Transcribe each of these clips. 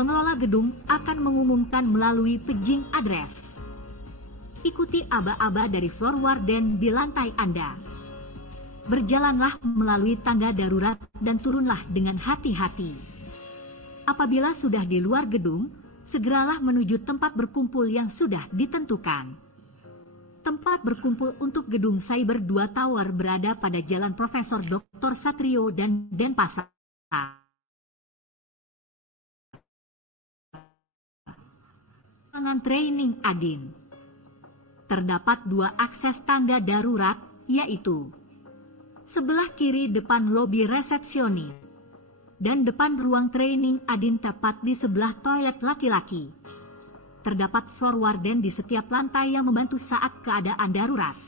pengelola gedung akan mengumumkan melalui pejing address. Ikuti aba-aba dari floor warden di lantai Anda. Berjalanlah melalui tangga darurat dan turunlah dengan hati-hati. Apabila sudah di luar gedung, segeralah menuju tempat berkumpul yang sudah ditentukan. Tempat berkumpul untuk gedung Cyber 2 Tower berada pada Jalan Profesor Dr. Satrio dan Denpasar. Ruangan training Adin. Terdapat 2 akses tangga darurat, yaitu sebelah kiri depan lobi resepsionis dan depan ruang training Adin tepat di sebelah toilet laki-laki. Terdapat floor warden di setiap lantai yang membantu saat keadaan darurat.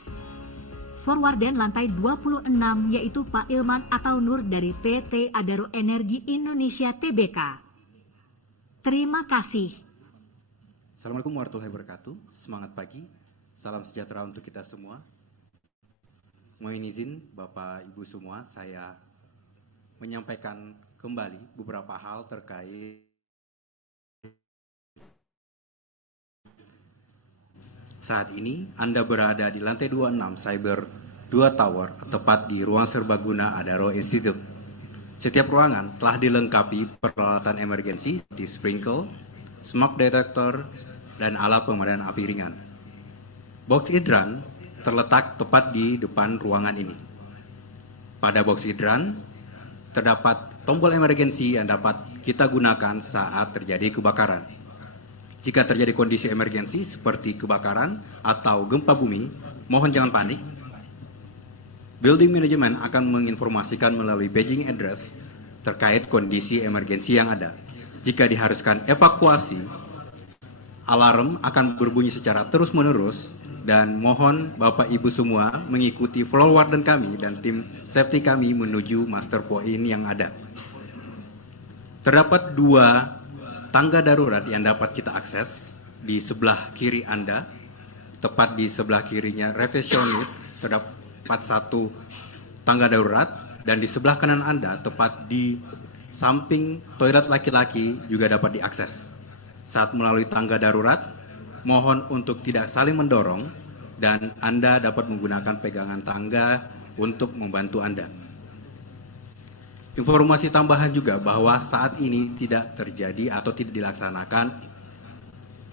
Floor warden lantai 26 yaitu Pak Ilman atau Nur dari PT Adaro Energi Indonesia Tbk. Terima kasih. Assalamualaikum warahmatullahi wabarakatuh. Semangat pagi. Salam sejahtera untuk kita semua. Mohon izin Bapak Ibu semua, saya menyampaikan kembali beberapa hal terkait saat ini Anda berada di lantai 26 Cyber 2 Tower, tepat di ruang serbaguna Adaro Institute. Setiap ruangan telah dilengkapi peralatan emergensi di sprinkle, smoke detector, dan alat pemadam api ringan. Box hidran terletak tepat di depan ruangan ini. Pada box hidran terdapat tombol emergensi yang dapat kita gunakan saat terjadi kebakaran. Jika terjadi kondisi emergensi seperti kebakaran atau gempa bumi, mohon jangan panik. Building Management akan menginformasikan melalui paging address terkait kondisi emergensi yang ada. Jika diharuskan evakuasi, alarm akan berbunyi secara terus-menerus dan mohon Bapak Ibu semua mengikuti floor warden kami dan tim safety kami menuju master point yang ada. Terdapat 2 tangga darurat yang dapat kita akses di sebelah kiri Anda, tepat di sebelah kirinya resepsionis, terdapat 1 tangga darurat, dan di sebelah kanan Anda, tepat di samping toilet laki-laki juga dapat diakses. Saat melalui tangga darurat, mohon untuk tidak saling mendorong dan Anda dapat menggunakan pegangan tangga untuk membantu Anda. Informasi tambahan juga bahwa saat ini tidak terjadi atau tidak dilaksanakan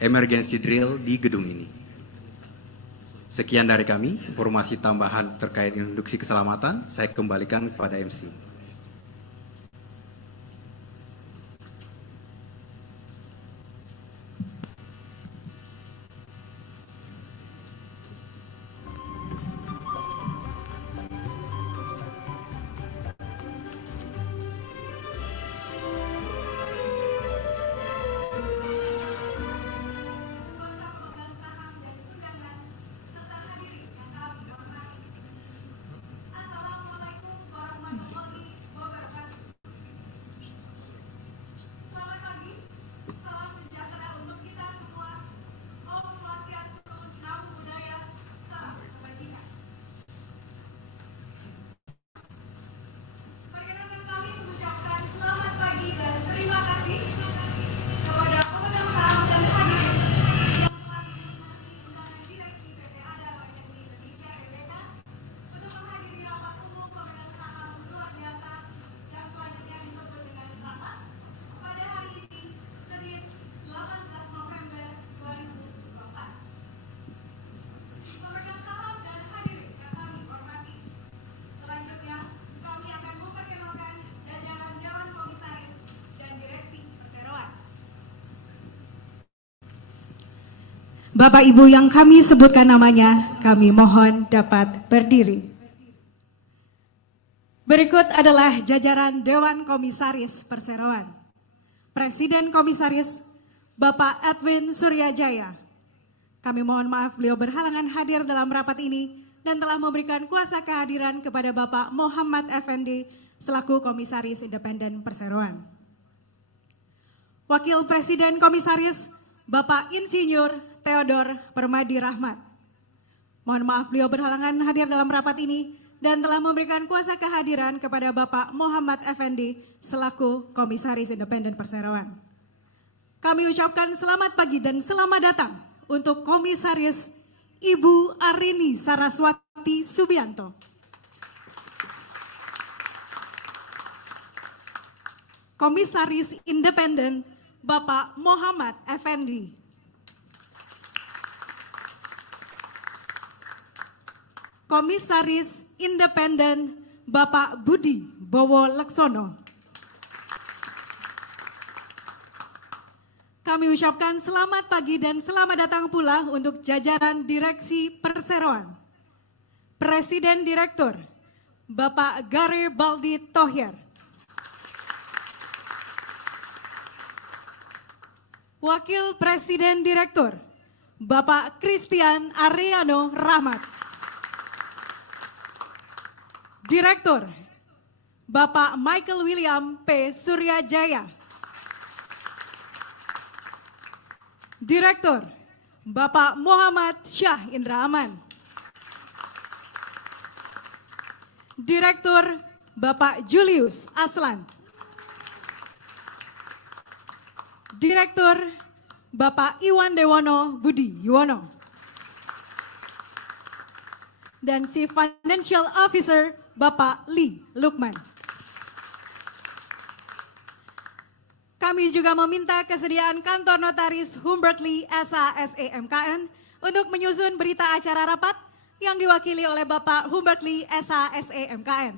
emergency drill di gedung ini. Sekian dari kami, informasi tambahan terkait instruksi keselamatan, saya kembalikan kepada MC. Bapak Ibu yang kami sebutkan namanya, kami mohon dapat berdiri. Berikut adalah jajaran Dewan Komisaris Perseroan. Presiden Komisaris Bapak Edwin Suryajaya. Kami mohon maaf beliau berhalangan hadir dalam rapat ini dan telah memberikan kuasa kehadiran kepada Bapak Muhammad Effendi selaku Komisaris Independen Perseroan. Wakil Presiden Komisaris Bapak Insinyur Theodor Permadi Rahmat. Mohon maaf beliau berhalangan hadir dalam rapat ini dan telah memberikan kuasa kehadiran kepada Bapak Muhammad Effendi selaku Komisaris Independen Perseroan. kami ucapkan selamat pagi dan selamat datang untuk Komisaris Ibu Arini Saraswati Subianto. Komisaris Independen Bapak Muhammad Effendi. Komisaris Independen Bapak Budi Bowo Laksono. Kami ucapkan selamat pagi dan selamat datang pula untuk jajaran Direksi Perseroan. Presiden Direktur Bapak Garibaldi Thohir. Wakil Presiden Direktur Bapak Christian Ariano Rahmat. Direktur Bapak Michael William P. Suryajaya. Direktur Bapak Muhammad Syah Indra Aman. Direktur Bapak Julius Aslan. Direktur Bapak Iwan Dewono Budi Yuwono. Dan Chief Financial Officer Bapak Lee Lukman. Kami juga meminta kesediaan kantor notaris Humbert Lee SASEMKN untuk menyusun berita acara rapat yang diwakili oleh Bapak Humbert Lee SASEMKN.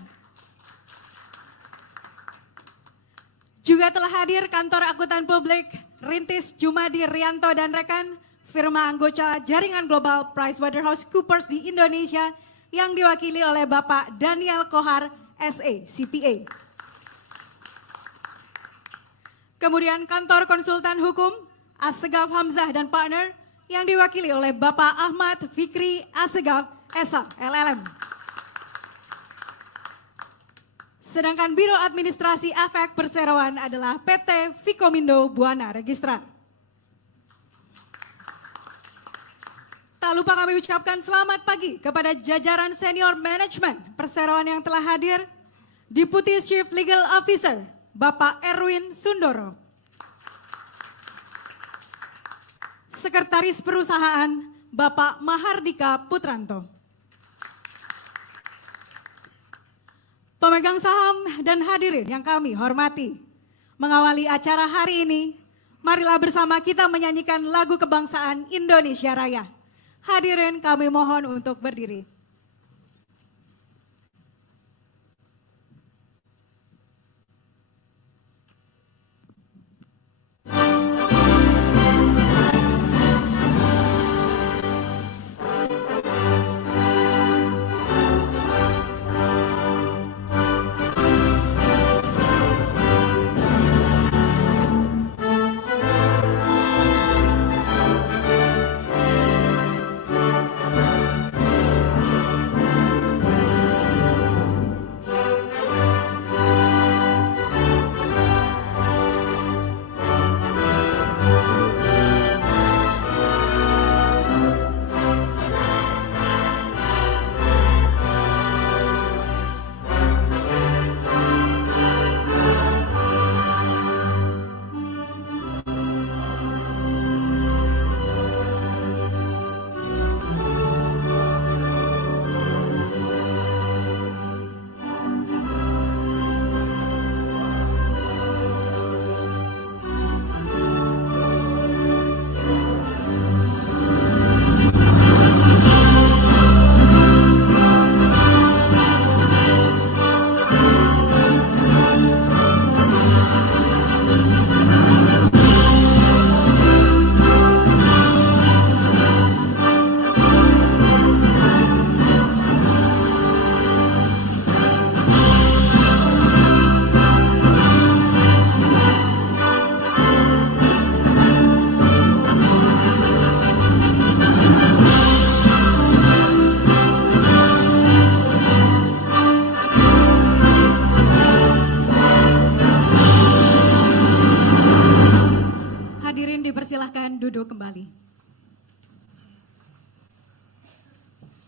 Juga telah hadir kantor akuntan publik Rintis Jumadi Rianto dan rekan firma anggota jaringan global PricewaterhouseCoopers di Indonesia yang diwakili oleh Bapak Daniel Kohar SA CPA. Kemudian kantor konsultan hukum Assegaf Hamzah dan partner yang diwakili oleh Bapak Ahmad Fikri Assegaf SA LLM. Sedangkan Biro Administrasi Efek Perseroan adalah PT Vikomindo Buana Registrar. Tak lupa kami ucapkan selamat pagi kepada jajaran senior manajemen perseroan yang telah hadir. Deputy Chief Legal Officer Bapak Erwin Sundoro. Sekretaris Perusahaan Bapak Mahardika Putranto. Pemegang saham dan hadirin yang kami hormati, mengawali acara hari ini, marilah bersama kita menyanyikan lagu kebangsaan Indonesia Raya. Hadirin kami mohon untuk berdiri. duduk kembali.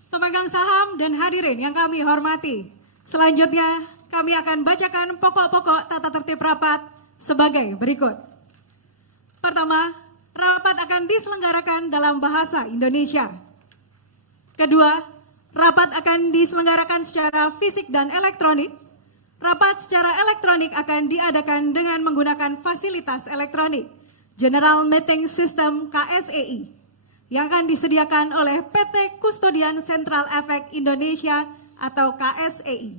Pemegang saham dan hadirin yang kami hormati, selanjutnya kami akan bacakan pokok-pokok tata tertib rapat sebagai berikut. Pertama, rapat akan diselenggarakan dalam bahasa Indonesia. Kedua, rapat akan diselenggarakan secara fisik dan elektronik. Rapat secara elektronik akan diadakan dengan menggunakan fasilitas elektronik General Meeting System KSEI yang akan disediakan oleh PT Kustodian Central Efek Indonesia atau KSEI.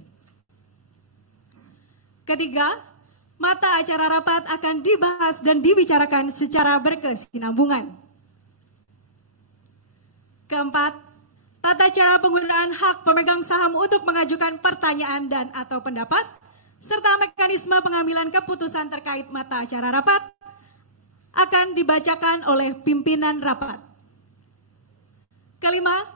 Ketiga, mata acara rapat akan dibahas dan dibicarakan secara berkesinambungan. Keempat, tata cara penggunaan hak pemegang saham untuk mengajukan pertanyaan dan atau pendapat, serta mekanisme pengambilan keputusan terkait mata acara rapat akan dibacakan oleh pimpinan rapat. Kelima,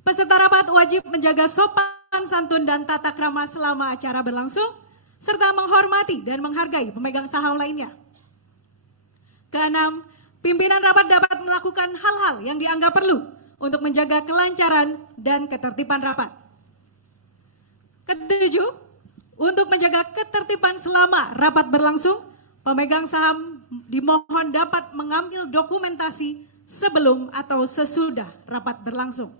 peserta rapat wajib menjaga sopan santun dan tata krama selama acara berlangsung, serta menghormati dan menghargai pemegang saham lainnya. Keenam, pimpinan rapat dapat melakukan hal-hal yang dianggap perlu untuk menjaga kelancaran dan ketertiban rapat. Ketujuh, untuk menjaga ketertiban selama rapat berlangsung, pemegang saham dimohon dapat mengambil dokumentasi sebelum atau sesudah rapat berlangsung.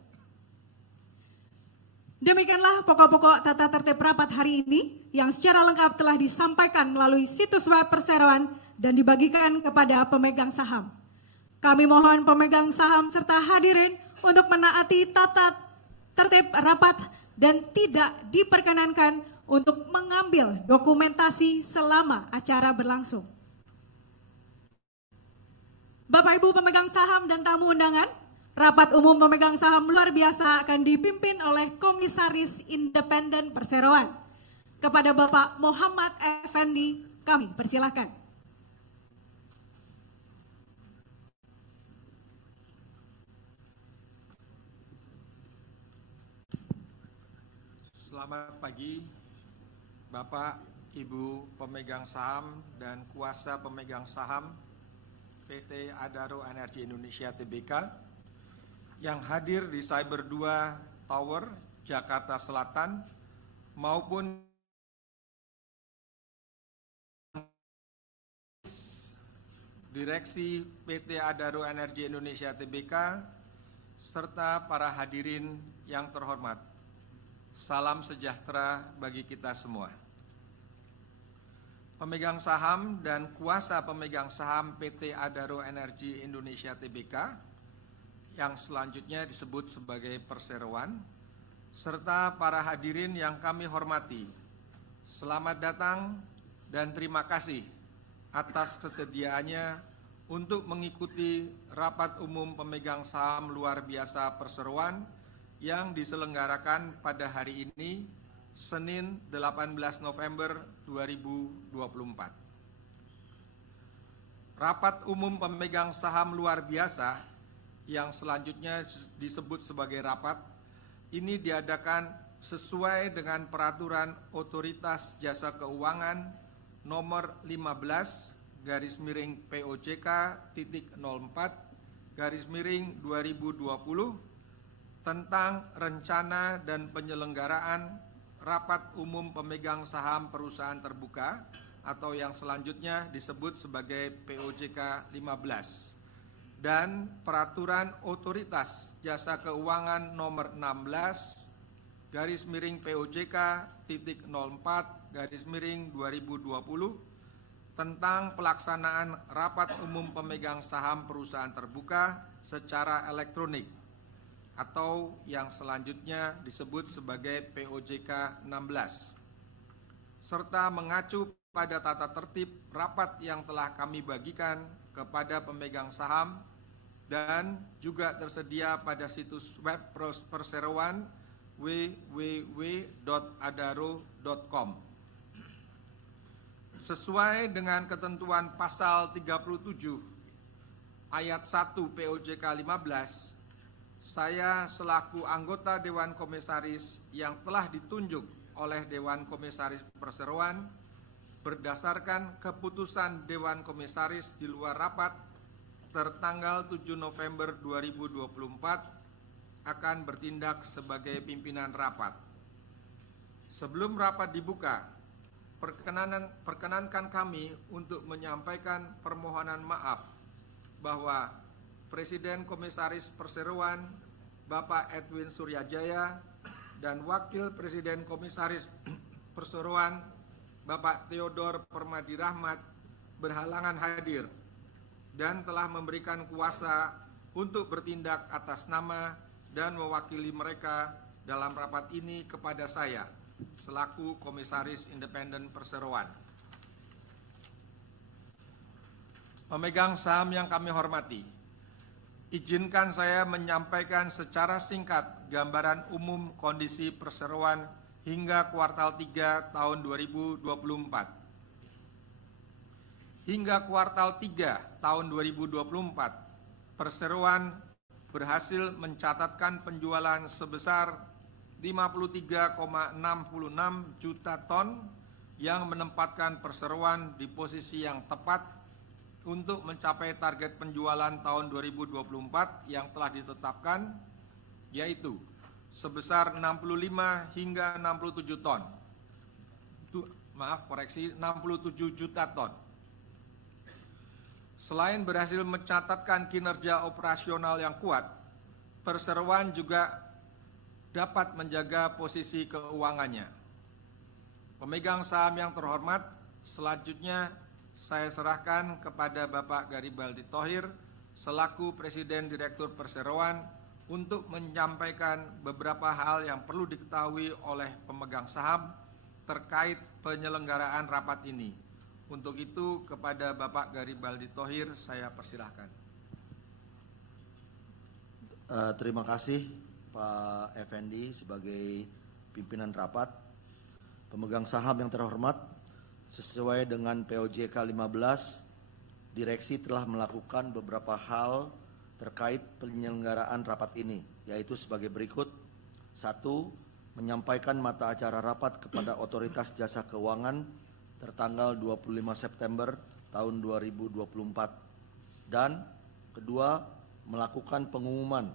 Demikianlah pokok-pokok tata tertib rapat hari ini yang secara lengkap telah disampaikan melalui situs web Perseroan dan dibagikan kepada pemegang saham. Kami mohon pemegang saham serta hadirin untuk menaati tata tertib rapat dan tidak diperkenankan untuk mengambil dokumentasi selama acara berlangsung. Bapak Ibu pemegang saham dan tamu undangan, rapat umum pemegang saham luar biasa akan dipimpin oleh Komisaris Independen Perseroan. Kepada Bapak Muhammad Effendi, kami persilahkan. Selamat pagi, Bapak, Ibu pemegang saham dan kuasa pemegang saham PT Adaro Energi Indonesia Tbk yang hadir di Cyber 2 Tower, Jakarta Selatan maupun Direksi PT Adaro Energi Indonesia Tbk serta para hadirin yang terhormat. Salam sejahtera bagi kita semua. Pemegang saham dan kuasa pemegang saham PT Adaro Energi Indonesia Tbk yang selanjutnya disebut sebagai perseroan, serta para hadirin yang kami hormati. Selamat datang dan terima kasih atas kesediaannya untuk mengikuti rapat umum pemegang saham luar biasa perseroan yang diselenggarakan pada hari ini, Senin 18 November 2024. Rapat umum pemegang saham luar biasa yang selanjutnya disebut sebagai rapat, ini diadakan sesuai dengan peraturan Otoritas Jasa Keuangan nomor 15/POJK.04/2020 tentang rencana dan penyelenggaraan rapat umum pemegang saham perusahaan terbuka atau yang selanjutnya disebut sebagai POJK 15 dan peraturan Otoritas Jasa Keuangan nomor 16/POJK.04/2020 tentang pelaksanaan rapat umum pemegang saham perusahaan terbuka secara elektronik atau yang selanjutnya disebut sebagai POJK 16 serta mengacu pada tata tertib rapat yang telah kami bagikan kepada pemegang saham dan juga tersedia pada situs web Perseroan www.adaro.com. Sesuai dengan ketentuan pasal 37 ayat 1 POJK 15, saya selaku anggota Dewan Komisaris yang telah ditunjuk oleh Dewan Komisaris Perseroan berdasarkan keputusan Dewan Komisaris di luar rapat tertanggal 7 November 2024 akan bertindak sebagai pimpinan rapat. Sebelum rapat dibuka, perkenankan kami untuk menyampaikan permohonan maaf bahwa Presiden Komisaris Perseroan Bapak Edwin Suryajaya dan Wakil Presiden Komisaris Perseroan Bapak Theodor Permadi Rahmat berhalangan hadir dan telah memberikan kuasa untuk bertindak atas nama dan mewakili mereka dalam rapat ini kepada saya selaku Komisaris Independen Perseroan. Pemegang saham yang kami hormati, izinkan saya menyampaikan secara singkat gambaran umum kondisi perseroan hingga kuartal 3 tahun 2024. Hingga kuartal 3 tahun 2024, perseroan berhasil mencatatkan penjualan sebesar 53,66 juta ton yang menempatkan perseroan di posisi yang tepat untuk mencapai target penjualan tahun 2024 yang telah ditetapkan, yaitu sebesar 65 hingga 67 ton. 67 juta ton. Selain berhasil mencatatkan kinerja operasional yang kuat, perseroan juga dapat menjaga posisi keuangannya. Pemegang saham yang terhormat, selanjutnya saya serahkan kepada Bapak Garibaldi Thohir selaku Presiden Direktur Perseroan untuk menyampaikan beberapa hal yang perlu diketahui oleh pemegang saham terkait penyelenggaraan rapat ini. Untuk itu kepada Bapak Garibaldi Thohir saya persilahkan. Terima kasih Pak Effendi sebagai pimpinan rapat. Pemegang saham yang terhormat, sesuai dengan POJK 15, direksi telah melakukan beberapa hal terkait penyelenggaraan rapat ini, yaitu sebagai berikut. 1. Menyampaikan mata acara rapat kepada Otoritas Jasa Keuangan tertanggal 25 September tahun 2024. Dan kedua, melakukan pengumuman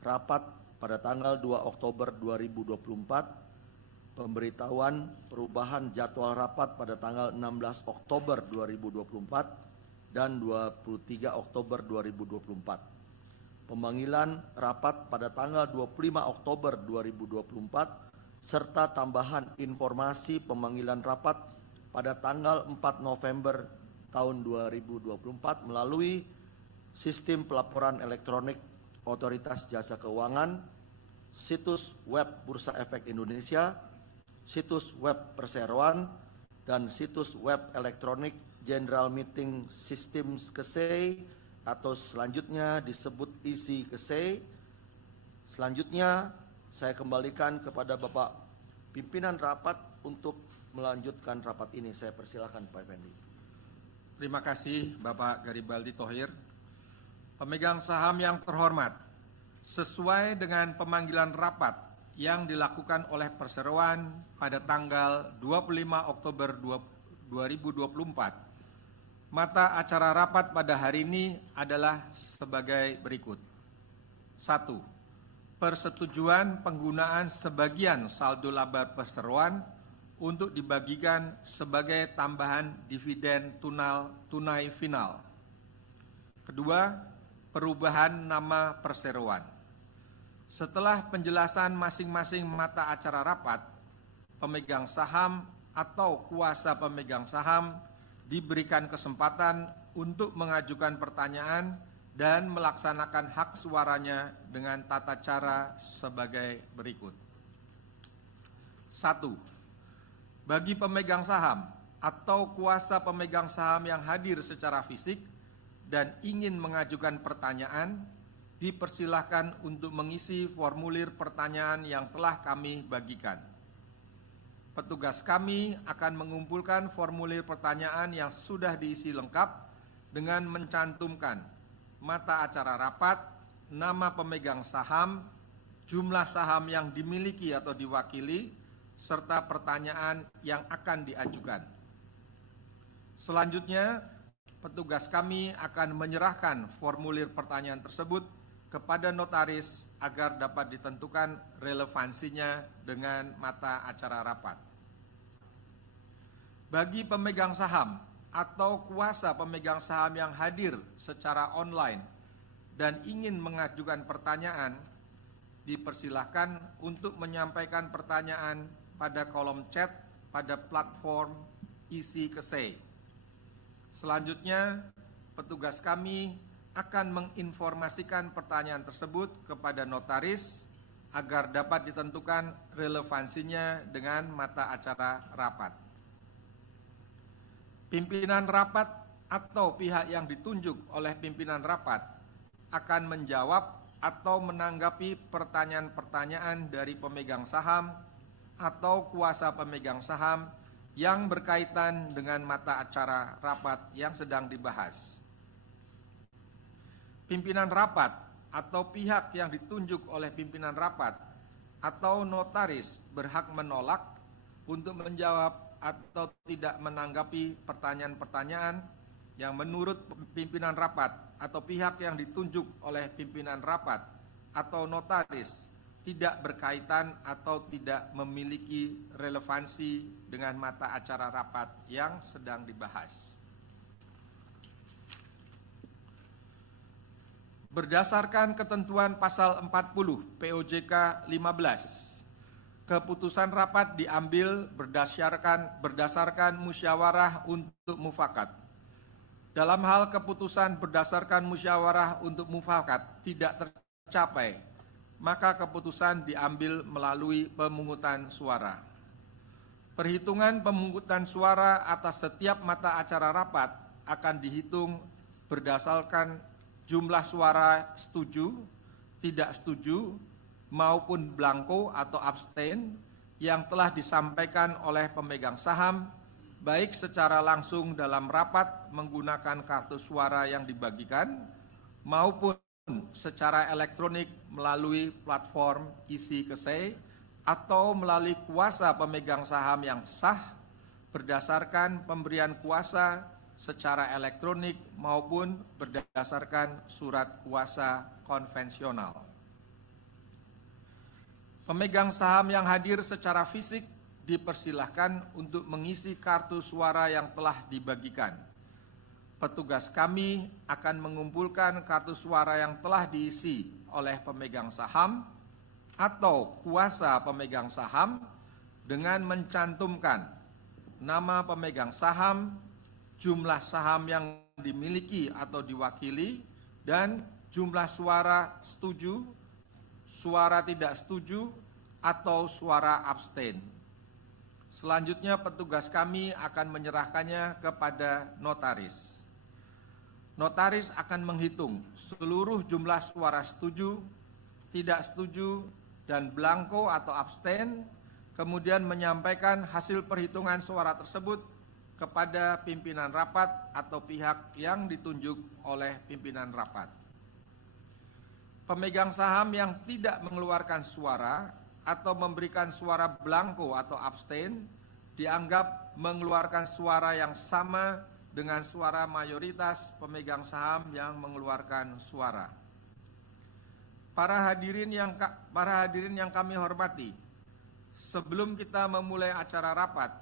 rapat pada tanggal 2 Oktober 2024, pemberitahuan perubahan jadwal rapat pada tanggal 16 Oktober 2024 dan 23 Oktober 2024. Pemanggilan rapat pada tanggal 25 Oktober 2024 serta tambahan informasi pemanggilan rapat pada tanggal 4 November tahun 2024 melalui sistem pelaporan elektronik Otoritas Jasa Keuangan, situs web Bursa Efek Indonesia, situs web Perseroan, dan situs web elektronik General Meeting Systems KSEI atau selanjutnya disebut isi KSEI. Selanjutnya saya kembalikan kepada Bapak pimpinan rapat untuk melanjutkan rapat ini. Saya persilakan Pak Effendi. Terima kasih Bapak Garibaldi Thohir. Pemegang saham yang terhormat, sesuai dengan pemanggilan rapat yang dilakukan oleh perseroan pada tanggal 25 Oktober 2024. Mata acara rapat pada hari ini adalah sebagai berikut. 1. Persetujuan penggunaan sebagian saldo laba perseroan untuk dibagikan sebagai tambahan dividen tunai final. Kedua, perubahan nama perseroan. Setelah penjelasan masing-masing mata acara rapat, pemegang saham atau kuasa pemegang saham diberikan kesempatan untuk mengajukan pertanyaan dan melaksanakan hak suaranya dengan tata cara sebagai berikut. 1. Bagi pemegang saham atau kuasa pemegang saham yang hadir secara fisik dan ingin mengajukan pertanyaan, dipersilahkan untuk mengisi formulir pertanyaan yang telah kami bagikan. Petugas kami akan mengumpulkan formulir pertanyaan yang sudah diisi lengkap dengan mencantumkan mata acara rapat, nama pemegang saham, jumlah saham yang dimiliki atau diwakili, serta pertanyaan yang akan diajukan. Selanjutnya, petugas kami akan menyerahkan formulir pertanyaan tersebut kepada notaris agar dapat ditentukan relevansinya dengan mata acara rapat. Bagi pemegang saham atau kuasa pemegang saham yang hadir secara online dan ingin mengajukan pertanyaan, dipersilahkan untuk menyampaikan pertanyaan pada kolom chat pada platform isi Kesei. Selanjutnya, petugas kami akan menginformasikan pertanyaan tersebut kepada notaris agar dapat ditentukan relevansinya dengan mata acara rapat. Pimpinan rapat atau pihak yang ditunjuk oleh pimpinan rapat akan menjawab atau menanggapi pertanyaan-pertanyaan dari pemegang saham atau kuasa pemegang saham yang berkaitan dengan mata acara rapat yang sedang dibahas. Pimpinan rapat atau pihak yang ditunjuk oleh pimpinan rapat atau notaris berhak menolak untuk menjawab atau tidak menanggapi pertanyaan-pertanyaan yang menurut pimpinan rapat atau pihak yang ditunjuk oleh pimpinan rapat atau notaris tidak berkaitan atau tidak memiliki relevansi dengan mata acara rapat yang sedang dibahas. Berdasarkan ketentuan pasal 40 POJK 15, keputusan rapat diambil berdasarkan musyawarah untuk mufakat. Dalam hal keputusan berdasarkan musyawarah untuk mufakat tidak tercapai, maka keputusan diambil melalui pemungutan suara. Perhitungan pemungutan suara atas setiap mata acara rapat akan dihitung berdasarkan jumlah suara setuju, tidak setuju, maupun blanko atau abstain yang telah disampaikan oleh pemegang saham, baik secara langsung dalam rapat menggunakan kartu suara yang dibagikan, maupun secara elektronik melalui platform isi Kesei atau melalui kuasa pemegang saham yang sah berdasarkan pemberian kuasa secara elektronik maupun berdasarkan surat kuasa konvensional. Pemegang saham yang hadir secara fisik dipersilahkan untuk mengisi kartu suara yang telah dibagikan. Petugas kami akan mengumpulkan kartu suara yang telah diisi oleh pemegang saham atau kuasa pemegang saham dengan mencantumkan nama pemegang saham, jumlah saham yang dimiliki atau diwakili, dan jumlah suara setuju, suara tidak setuju, atau suara abstain. Selanjutnya petugas kami akan menyerahkannya kepada notaris. Notaris akan menghitung seluruh jumlah suara setuju, tidak setuju, dan blanko atau abstain, kemudian menyampaikan hasil perhitungan suara tersebut kepada pimpinan rapat atau pihak yang ditunjuk oleh pimpinan rapat. Pemegang saham yang tidak mengeluarkan suara atau memberikan suara blanko atau abstain dianggap mengeluarkan suara yang sama dengan suara mayoritas pemegang saham yang mengeluarkan suara. Para hadirin yang kami hormati, sebelum kita memulai acara rapat,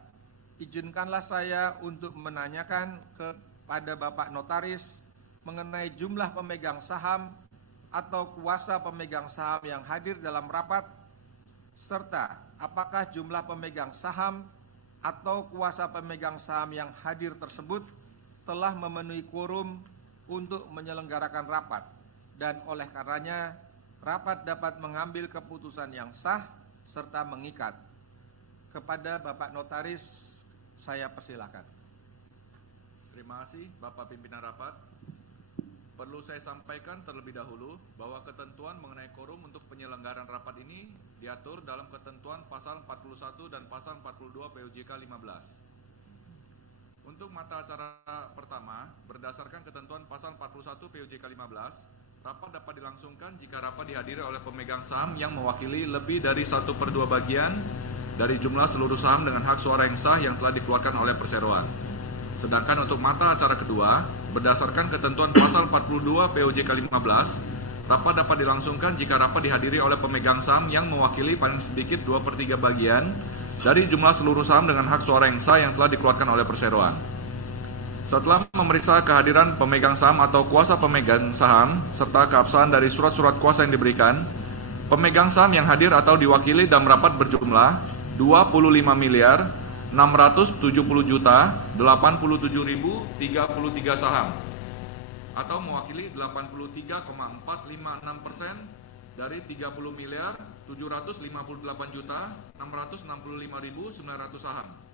izinkanlah saya untuk menanyakan kepada Bapak Notaris mengenai jumlah pemegang saham atau kuasa pemegang saham yang hadir dalam rapat, serta apakah jumlah pemegang saham atau kuasa pemegang saham yang hadir tersebut telah memenuhi quorum untuk menyelenggarakan rapat, dan oleh karenanya rapat dapat mengambil keputusan yang sah serta mengikat. Kepada Bapak Notaris, saya persilakan. Terima kasih Bapak Pimpinan Rapat. Perlu saya sampaikan terlebih dahulu bahwa ketentuan mengenai quorum untuk penyelenggaraan rapat ini diatur dalam ketentuan pasal 41 dan pasal 42 POJK 15. Untuk mata acara pertama, berdasarkan ketentuan pasal 41 POJK 15, rapat dapat dilangsungkan jika rapat dihadiri oleh pemegang saham yang mewakili lebih dari 1/2 bagian dari jumlah seluruh saham dengan hak suara yang sah yang telah dikeluarkan oleh perseroan. Sedangkan untuk mata acara kedua, berdasarkan ketentuan pasal 42 POJK 15, rapat dapat dilangsungkan jika rapat dihadiri oleh pemegang saham yang mewakili paling sedikit 2/3 bagian dari jumlah seluruh saham dengan hak suara yang sah yang telah dikeluarkan oleh perseroan. Setelah memeriksa kehadiran pemegang saham atau kuasa pemegang saham serta keabsahan dari surat-surat kuasa yang diberikan, pemegang saham yang hadir atau diwakili dalam rapat berjumlah 25.670.087.033 saham atau mewakili 83,456% dari 30.758.665.900 saham.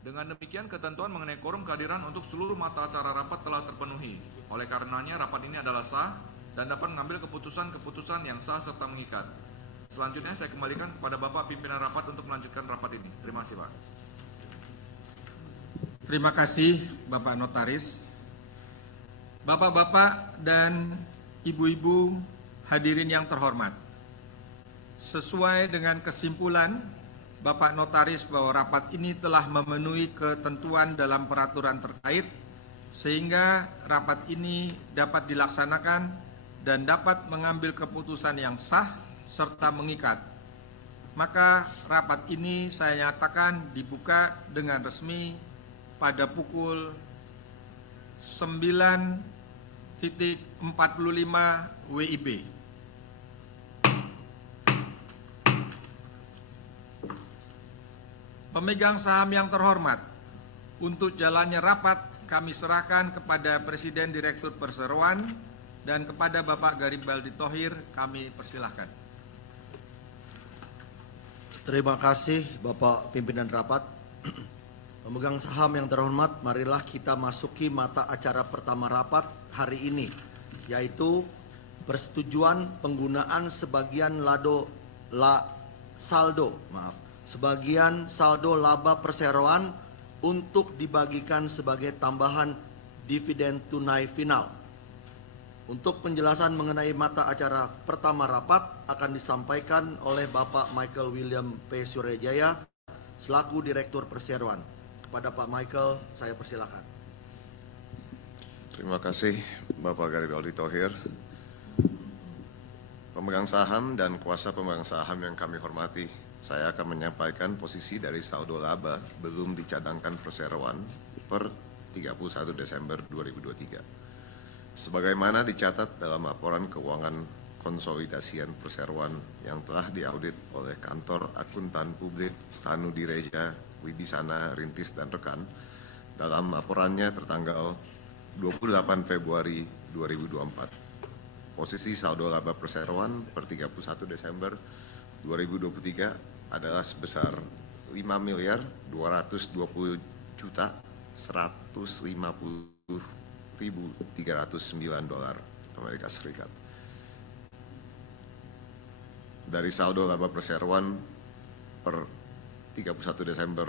Dengan demikian, ketentuan mengenai quorum kehadiran untuk seluruh mata acara rapat telah terpenuhi. Oleh karenanya, rapat ini adalah sah dan dapat mengambil keputusan-keputusan yang sah serta mengikat. Selanjutnya, saya kembalikan kepada Bapak Pimpinan Rapat untuk melanjutkan rapat ini. Terima kasih, Pak. Terima kasih, Bapak Notaris. Bapak-bapak dan ibu-ibu hadirin yang terhormat, sesuai dengan kesimpulan Bapak Notaris bahwa rapat ini telah memenuhi ketentuan dalam peraturan terkait, sehingga rapat ini dapat dilaksanakan dan dapat mengambil keputusan yang sah serta mengikat. Maka rapat ini saya nyatakan dibuka dengan resmi pada pukul 9.45 WIB. Pemegang saham yang terhormat, untuk jalannya rapat kami serahkan kepada Presiden Direktur Perseroan dan kepada Bapak Garibaldi Thohir, kami persilahkan. Terima kasih Bapak Pimpinan Rapat. Pemegang saham yang terhormat, marilah kita masuki mata acara pertama rapat hari ini, yaitu persetujuan penggunaan sebagian sebagian saldo laba perseroan untuk dibagikan sebagai tambahan dividen tunai final. Untuk penjelasan mengenai mata acara pertama rapat akan disampaikan oleh Bapak Michael William P. Suryajaya selaku Direktur Perseroan. Kepada Pak Michael, saya persilakan. Terima kasih Bapak Garibaldi Thohir. Pemegang saham dan kuasa pemegang saham yang kami hormati, saya akan menyampaikan posisi dari saldo laba belum dicadangkan perseroan per 31 Desember 2023. Sebagaimana dicatat dalam laporan keuangan konsolidasian perseroan yang telah diaudit oleh Kantor Akuntan Publik Tanu Direja, Wibisana, Rintis, dan rekan dalam laporannya tertanggal 28 Februari 2024. Posisi saldo laba perseroan per 31 Desember 2023 adalah sebesar 5.220.150.309 dolar Amerika Serikat. Dari saldo laba perseroan per 31 Desember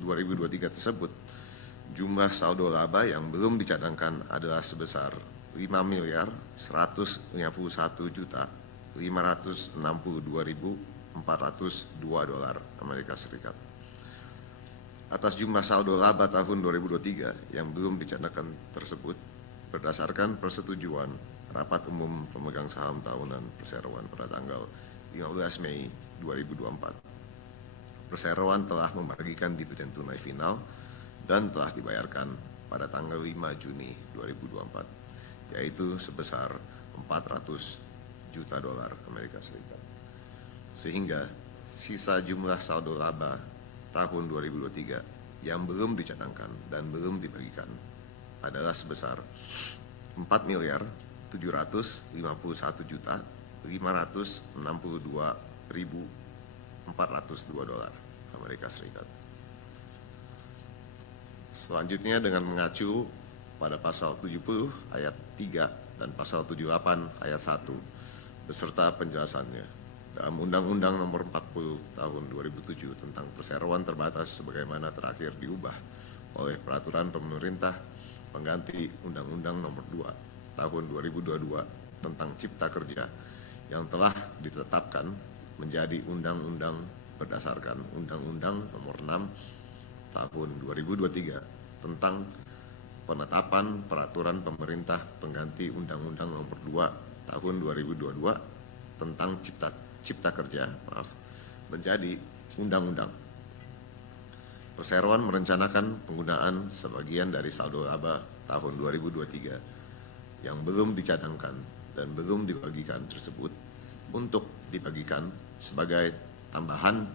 2023 tersebut, jumlah saldo laba yang belum dicadangkan adalah sebesar 5.151.562.402 dolar Amerika Serikat. Atas jumlah saldo laba tahun 2023 yang belum dicadangkan tersebut, berdasarkan persetujuan Rapat Umum Pemegang Saham Tahunan Perseroan pada tanggal 15 Mei 2024, Perseroan telah membagikan dividen tunai final dan telah dibayarkan pada tanggal 5 Juni 2024, yaitu sebesar 400 juta dolar Amerika Serikat. Sehingga sisa jumlah saldo laba tahun 2023 yang belum dicadangkan dan belum dibagikan adalah sebesar 4.751.562.402 dolar Amerika Serikat. Selanjutnya dengan mengacu pada pasal 70 ayat 3 dan pasal 78 ayat 1 beserta penjelasannya dalam Undang-Undang Nomor 40 Tahun 2007 tentang perseroan terbatas sebagaimana terakhir diubah oleh Peraturan Pemerintah pengganti Undang-Undang Nomor 2 Tahun 2022 tentang Cipta Kerja yang telah ditetapkan menjadi undang-undang berdasarkan Undang-Undang Nomor 6 Tahun 2023 tentang penetapan Peraturan Pemerintah pengganti Undang-Undang Nomor 2 Tahun 2022 tentang Cipta Kerja, menjadi undang-undang. Perseroan merencanakan penggunaan sebagian dari saldo laba tahun 2023 yang belum dicadangkan dan belum dibagikan tersebut untuk dibagikan sebagai tambahan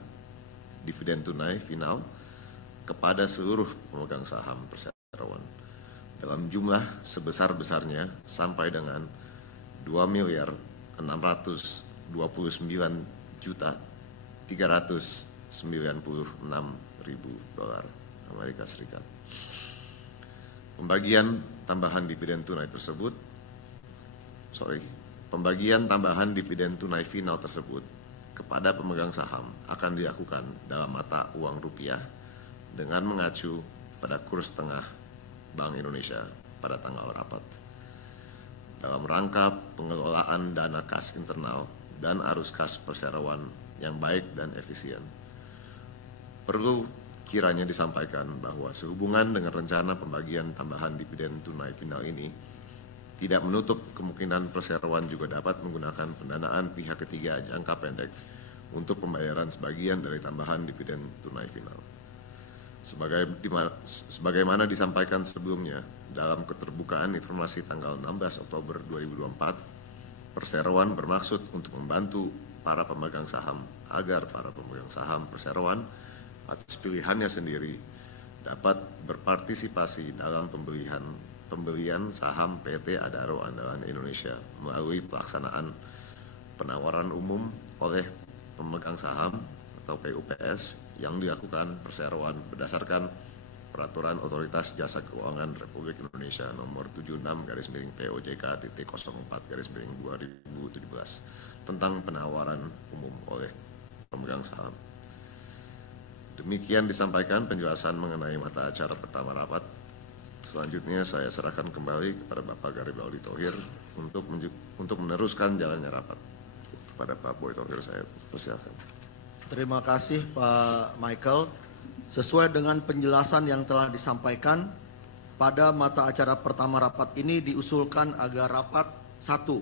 dividen tunai final kepada seluruh pemegang saham perseroan dalam jumlah sebesar-besarnya sampai dengan 2.629.396.000 dolar Amerika Serikat. Pembagian tambahan dividen tunai final tersebut kepada pemegang saham akan dilakukan dalam mata uang rupiah dengan mengacu pada kurs tengah Bank Indonesia pada tanggal rapat. Dalam rangka pengelolaan dana kas internal dan arus kas perseroan yang baik dan efisien, perlu kiranya disampaikan bahwa sehubungan dengan rencana pembagian tambahan dividen tunai final ini, tidak menutup kemungkinan perseroan juga dapat menggunakan pendanaan pihak ketiga jangka pendek untuk pembayaran sebagian dari tambahan dividen tunai final. Sebagaimana disampaikan sebelumnya dalam keterbukaan informasi tanggal 16 Oktober 2024, perseroan bermaksud untuk membantu para pemegang saham agar para pemegang saham perseroan atas pilihannya sendiri dapat berpartisipasi dalam pembelian saham PT Adaro Andalan Indonesia melalui pelaksanaan penawaran umum oleh pemegang saham atau PUPS yang dilakukan perseroan berdasarkan Peraturan Otoritas Jasa Keuangan Republik Indonesia Nomor 76/POJK/04/2017 tentang penawaran umum oleh pemegang saham. Demikian disampaikan penjelasan mengenai mata acara pertama rapat. Selanjutnya saya serahkan kembali kepada Bapak Garibaldi Thohir untuk meneruskan jalannya rapat. Kepada Pak Boy Thohir saya persilakan. Terima kasih Pak Michael. Sesuai dengan penjelasan yang telah disampaikan, pada mata acara pertama rapat ini diusulkan agar rapat 1.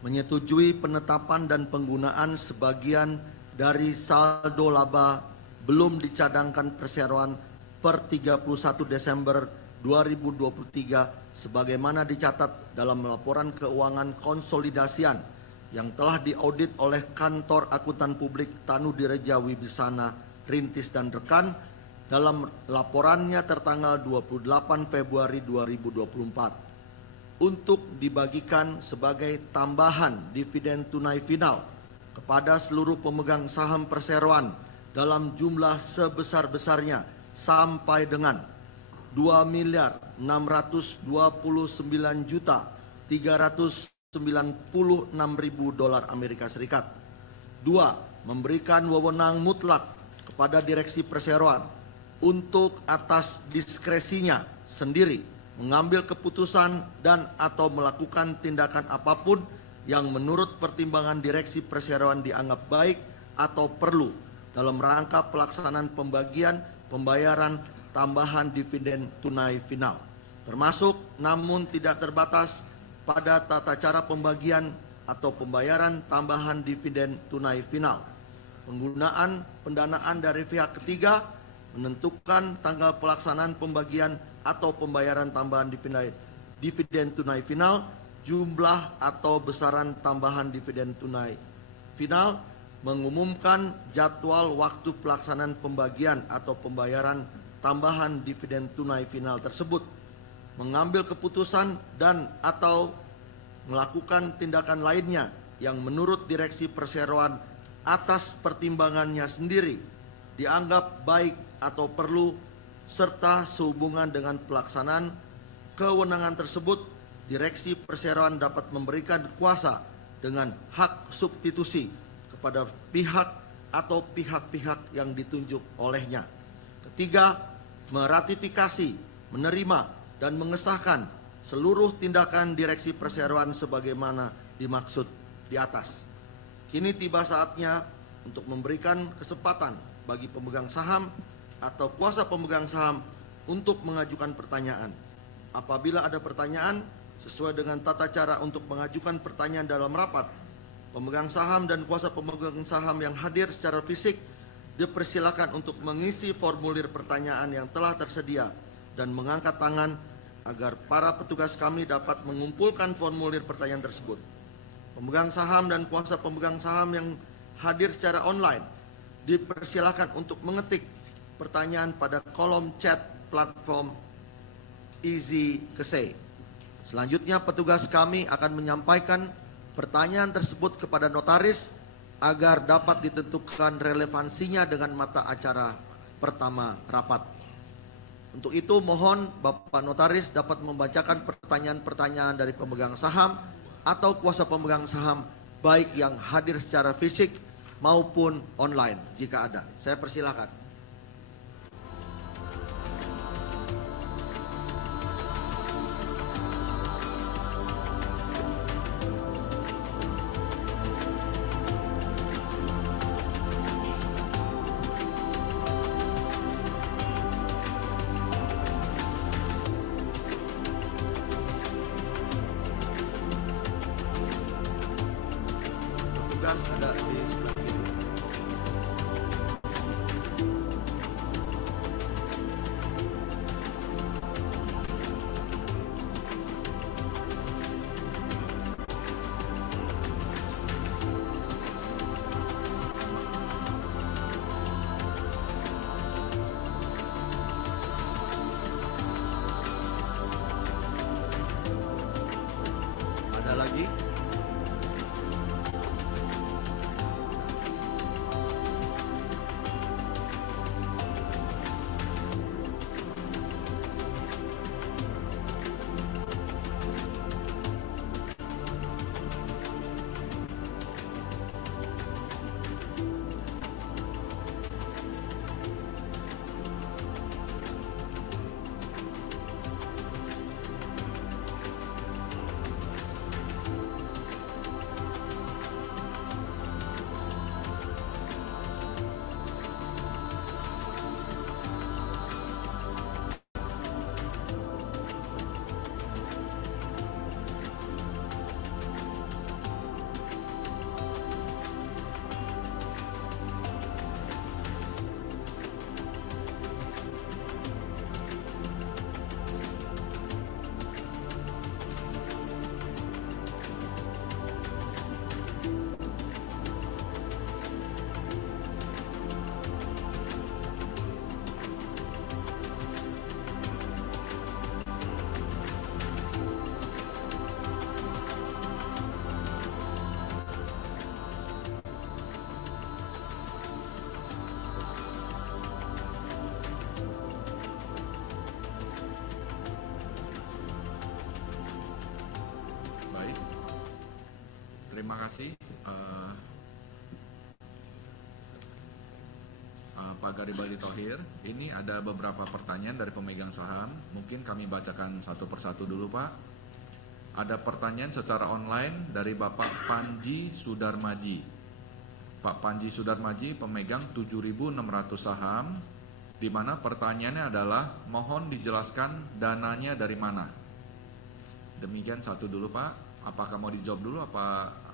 Menyetujui penetapan dan penggunaan sebagian dari saldo laba belum dicadangkan perseroan per 31 Desember 2023 sebagaimana dicatat dalam laporan keuangan konsolidasian yang telah diaudit oleh Kantor Akuntan Publik Tanu Direja Wibisana Rintis dan Rekan dalam laporannya tertanggal 28 Februari 2024 untuk dibagikan sebagai tambahan dividen tunai final kepada seluruh pemegang saham perseroan dalam jumlah sebesar-besarnya sampai dengan 2.629.396.000 dolar Amerika Serikat. 2. Memberikan wewenang mutlak kepada direksi perseroan untuk atas diskresinya sendiri mengambil keputusan dan atau melakukan tindakan apapun yang menurut pertimbangan direksi perseroan dianggap baik atau perlu dalam rangka pelaksanaan pembayaran tambahan dividen tunai final, termasuk namun tidak terbatas pada tata cara pembagian atau pembayaran tambahan dividen tunai final. Penggunaan pendanaan dari pihak ketiga, menentukan tanggal pelaksanaan pembagian atau pembayaran tambahan dividen tunai final, jumlah atau besaran tambahan dividen tunai final, mengumumkan jadwal waktu pelaksanaan pembagian atau pembayaran tambahan dividen tunai final tersebut, mengambil keputusan dan atau melakukan tindakan lainnya yang menurut direksi perseroan atas pertimbangannya sendiri dianggap baik atau perlu, serta sehubungan dengan pelaksanaan kewenangan tersebut, direksi perseroan dapat memberikan kuasa dengan hak substitusi kepada pihak atau pihak-pihak yang ditunjuk olehnya. Ketiga, meratifikasi, menerima, dan mengesahkan seluruh tindakan direksi perseroan sebagaimana dimaksud di atas. Kini tiba saatnya untuk memberikan kesempatan bagi pemegang saham atau kuasa pemegang saham untuk mengajukan pertanyaan. Apabila ada pertanyaan, sesuai dengan tata cara untuk mengajukan pertanyaan dalam rapat, pemegang saham dan kuasa pemegang saham yang hadir secara fisik dipersilakan untuk mengisi formulir pertanyaan yang telah tersedia dan mengangkat tangan agar para petugas kami dapat mengumpulkan formulir pertanyaan tersebut. Pemegang saham dan kuasa pemegang saham yang hadir secara online dipersilakan untuk mengetik pertanyaan pada kolom chat platform Easy Kesei. Selanjutnya petugas kami akan menyampaikan pertanyaan tersebut kepada notaris agar dapat ditentukan relevansinya dengan mata acara pertama rapat. Untuk itu mohon Bapak Notaris dapat membacakan pertanyaan-pertanyaan dari pemegang saham atau kuasa pemegang saham baik yang hadir secara fisik maupun online jika ada. Saya persilakan. Ada di sebelah kiri. Ada lagi? Terima kasih Pak Garibaldi Thohir. Ini ada beberapa pertanyaan dari pemegang saham. Mungkin kami bacakan satu persatu dulu Pak. Ada pertanyaan secara online dari Bapak Panji Sudarmaji. Pak Panji Sudarmaji pemegang 7.600 saham, di mana pertanyaannya adalah mohon dijelaskan dananya dari mana. Demikian satu dulu Pak. Apakah mau dijawab dulu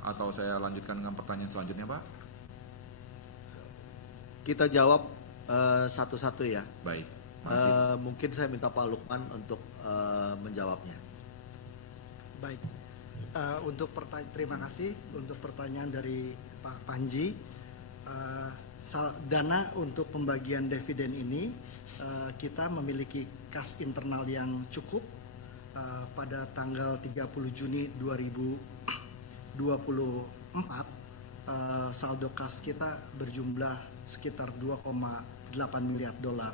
atau saya lanjutkan dengan pertanyaan selanjutnya Pak? Kita jawab satu-satu ya. Baik. Mungkin saya minta Pak Lukman untuk menjawabnya. Baik. Terima kasih untuk pertanyaan dari Pak Panji. Dana untuk pembagian dividen ini kita memiliki kas internal yang cukup. Pada tanggal 30 Juni 2024 saldo kas kita berjumlah sekitar 2,8 miliar dolar.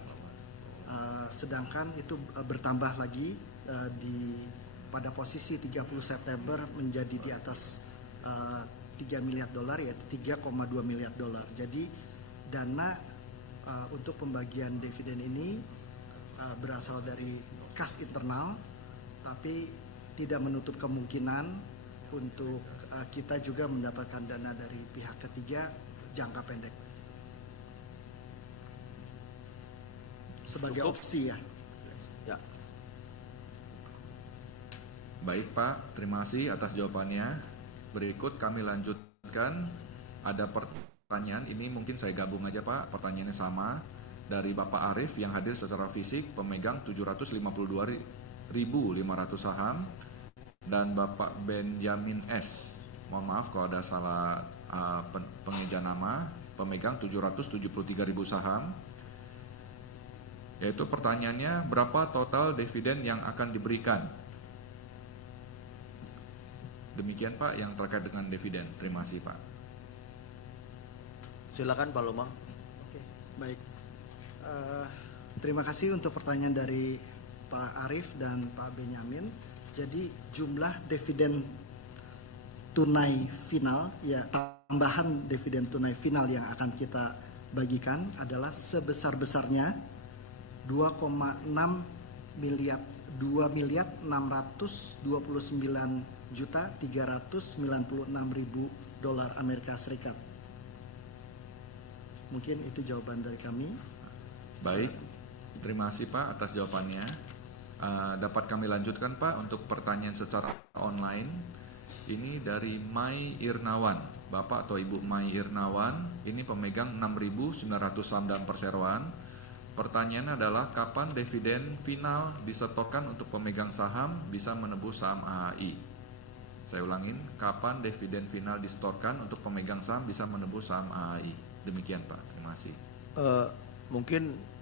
Sedangkan itu bertambah lagi pada posisi 30 September menjadi di atas 3 miliar dolar, yaitu 3,2 miliar dolar. Jadi dana untuk pembagian dividen ini berasal dari kas internal, tapi tidak menutup kemungkinan untuk kita juga mendapatkan dana dari pihak ketiga jangka pendek sebagai opsi ya. Ya. Baik Pak, terima kasih atas jawabannya. Berikut kami lanjutkan. Ada pertanyaan pertanyaan, ini mungkin saya gabung aja Pak, pertanyaannya sama. Dari Bapak Arif yang hadir secara fisik, pemegang 752.500 saham. Dan Bapak Benjamin S, mohon maaf kalau ada salah pengeja nama, pemegang 773.000 saham. Yaitu pertanyaannya, berapa total dividen yang akan diberikan? Demikian Pak yang terkait dengan dividen. Terima kasih Pak. Silakan Pak Lomang. Oke, baik. Terima kasih untuk pertanyaan dari Pak Arif dan Pak Benyamin. Jadi jumlah dividen tunai final, ya tambahan dividen tunai final yang akan kita bagikan adalah sebesar-besarnya 2,6.629.396.000 dolar Amerika Serikat. Mungkin itu jawaban dari kami. Baik, terima kasih Pak atas jawabannya. Dapat kami lanjutkan Pak untuk pertanyaan secara online. Ini dari Mai Irnawan, Bapak atau Ibu Mai Irnawan. Ini pemegang 6.900 saham dalam perseroan. Pertanyaannya adalah kapan dividen final disetorkan untuk pemegang saham bisa menebus saham AHI? Saya ulangin, kapan dividen final disetorkan untuk pemegang saham bisa menebus saham AHI? Demikian Pak, terima kasih. Mungkin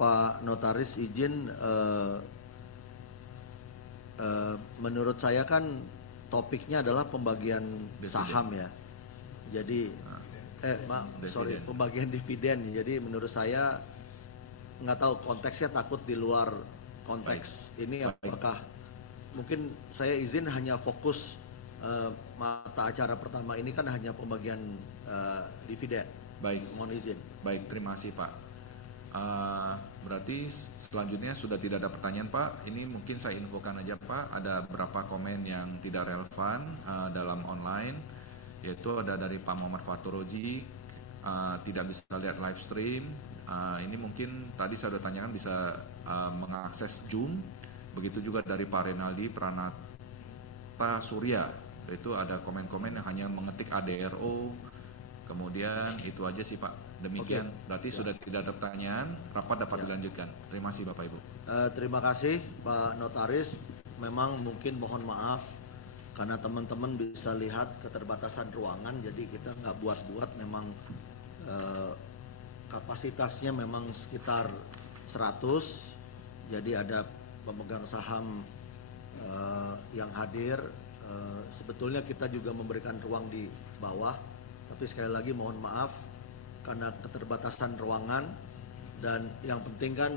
Pak Notaris izin, menurut saya kan topiknya adalah pembagian saham ya. Jadi pembagian dividen. Jadi menurut saya nggak tahu konteksnya, takut di luar konteks ini. Apakah mungkin saya izin hanya fokus mata acara pertama ini kan hanya pembagian dividen. Baik, mohon izin. Baik, terima kasih Pak. Berarti selanjutnya sudah tidak ada pertanyaan Pak. Ini mungkin saya infokan aja Pak, ada beberapa komen yang tidak relevan dalam online, yaitu ada dari Pak Muhammad Faturoji, tidak bisa lihat live stream. Ini mungkin tadi saya sudah tanyakan bisa mengakses Zoom. Begitu juga dari Pak Renaldi Pranata Surya, itu ada komen-komen yang hanya mengetik ADRO. Kemudian itu aja sih Pak. Demikian, berarti sudah tidak ada pertanyaan, rapat dapat dilanjutkan. Terima kasih Bapak Ibu. Terima kasih Pak Notaris. Memang mungkin mohon maaf karena teman-teman bisa lihat keterbatasan ruangan, jadi kita nggak buat-buat. Memang kapasitasnya memang sekitar 100, jadi ada pemegang saham yang hadir. Sebetulnya kita juga memberikan ruang di bawah, tapi sekali lagi mohon maaf karena keterbatasan ruangan. Dan yang penting kan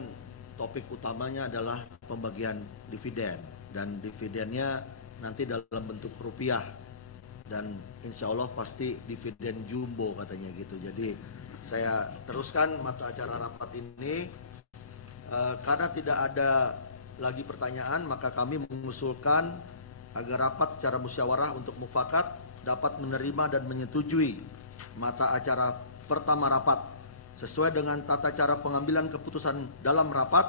topik utamanya adalah pembagian dividen, dan dividennya nanti dalam bentuk rupiah, dan insya Allah pasti dividen jumbo katanya gitu. Jadi saya teruskan mata acara rapat ini. Karena tidak ada lagi pertanyaan, maka kami mengusulkan agar rapat secara musyawarah untuk mufakat dapat menerima dan menyetujui mata acara pertama rapat sesuai dengan tata cara pengambilan keputusan dalam rapat.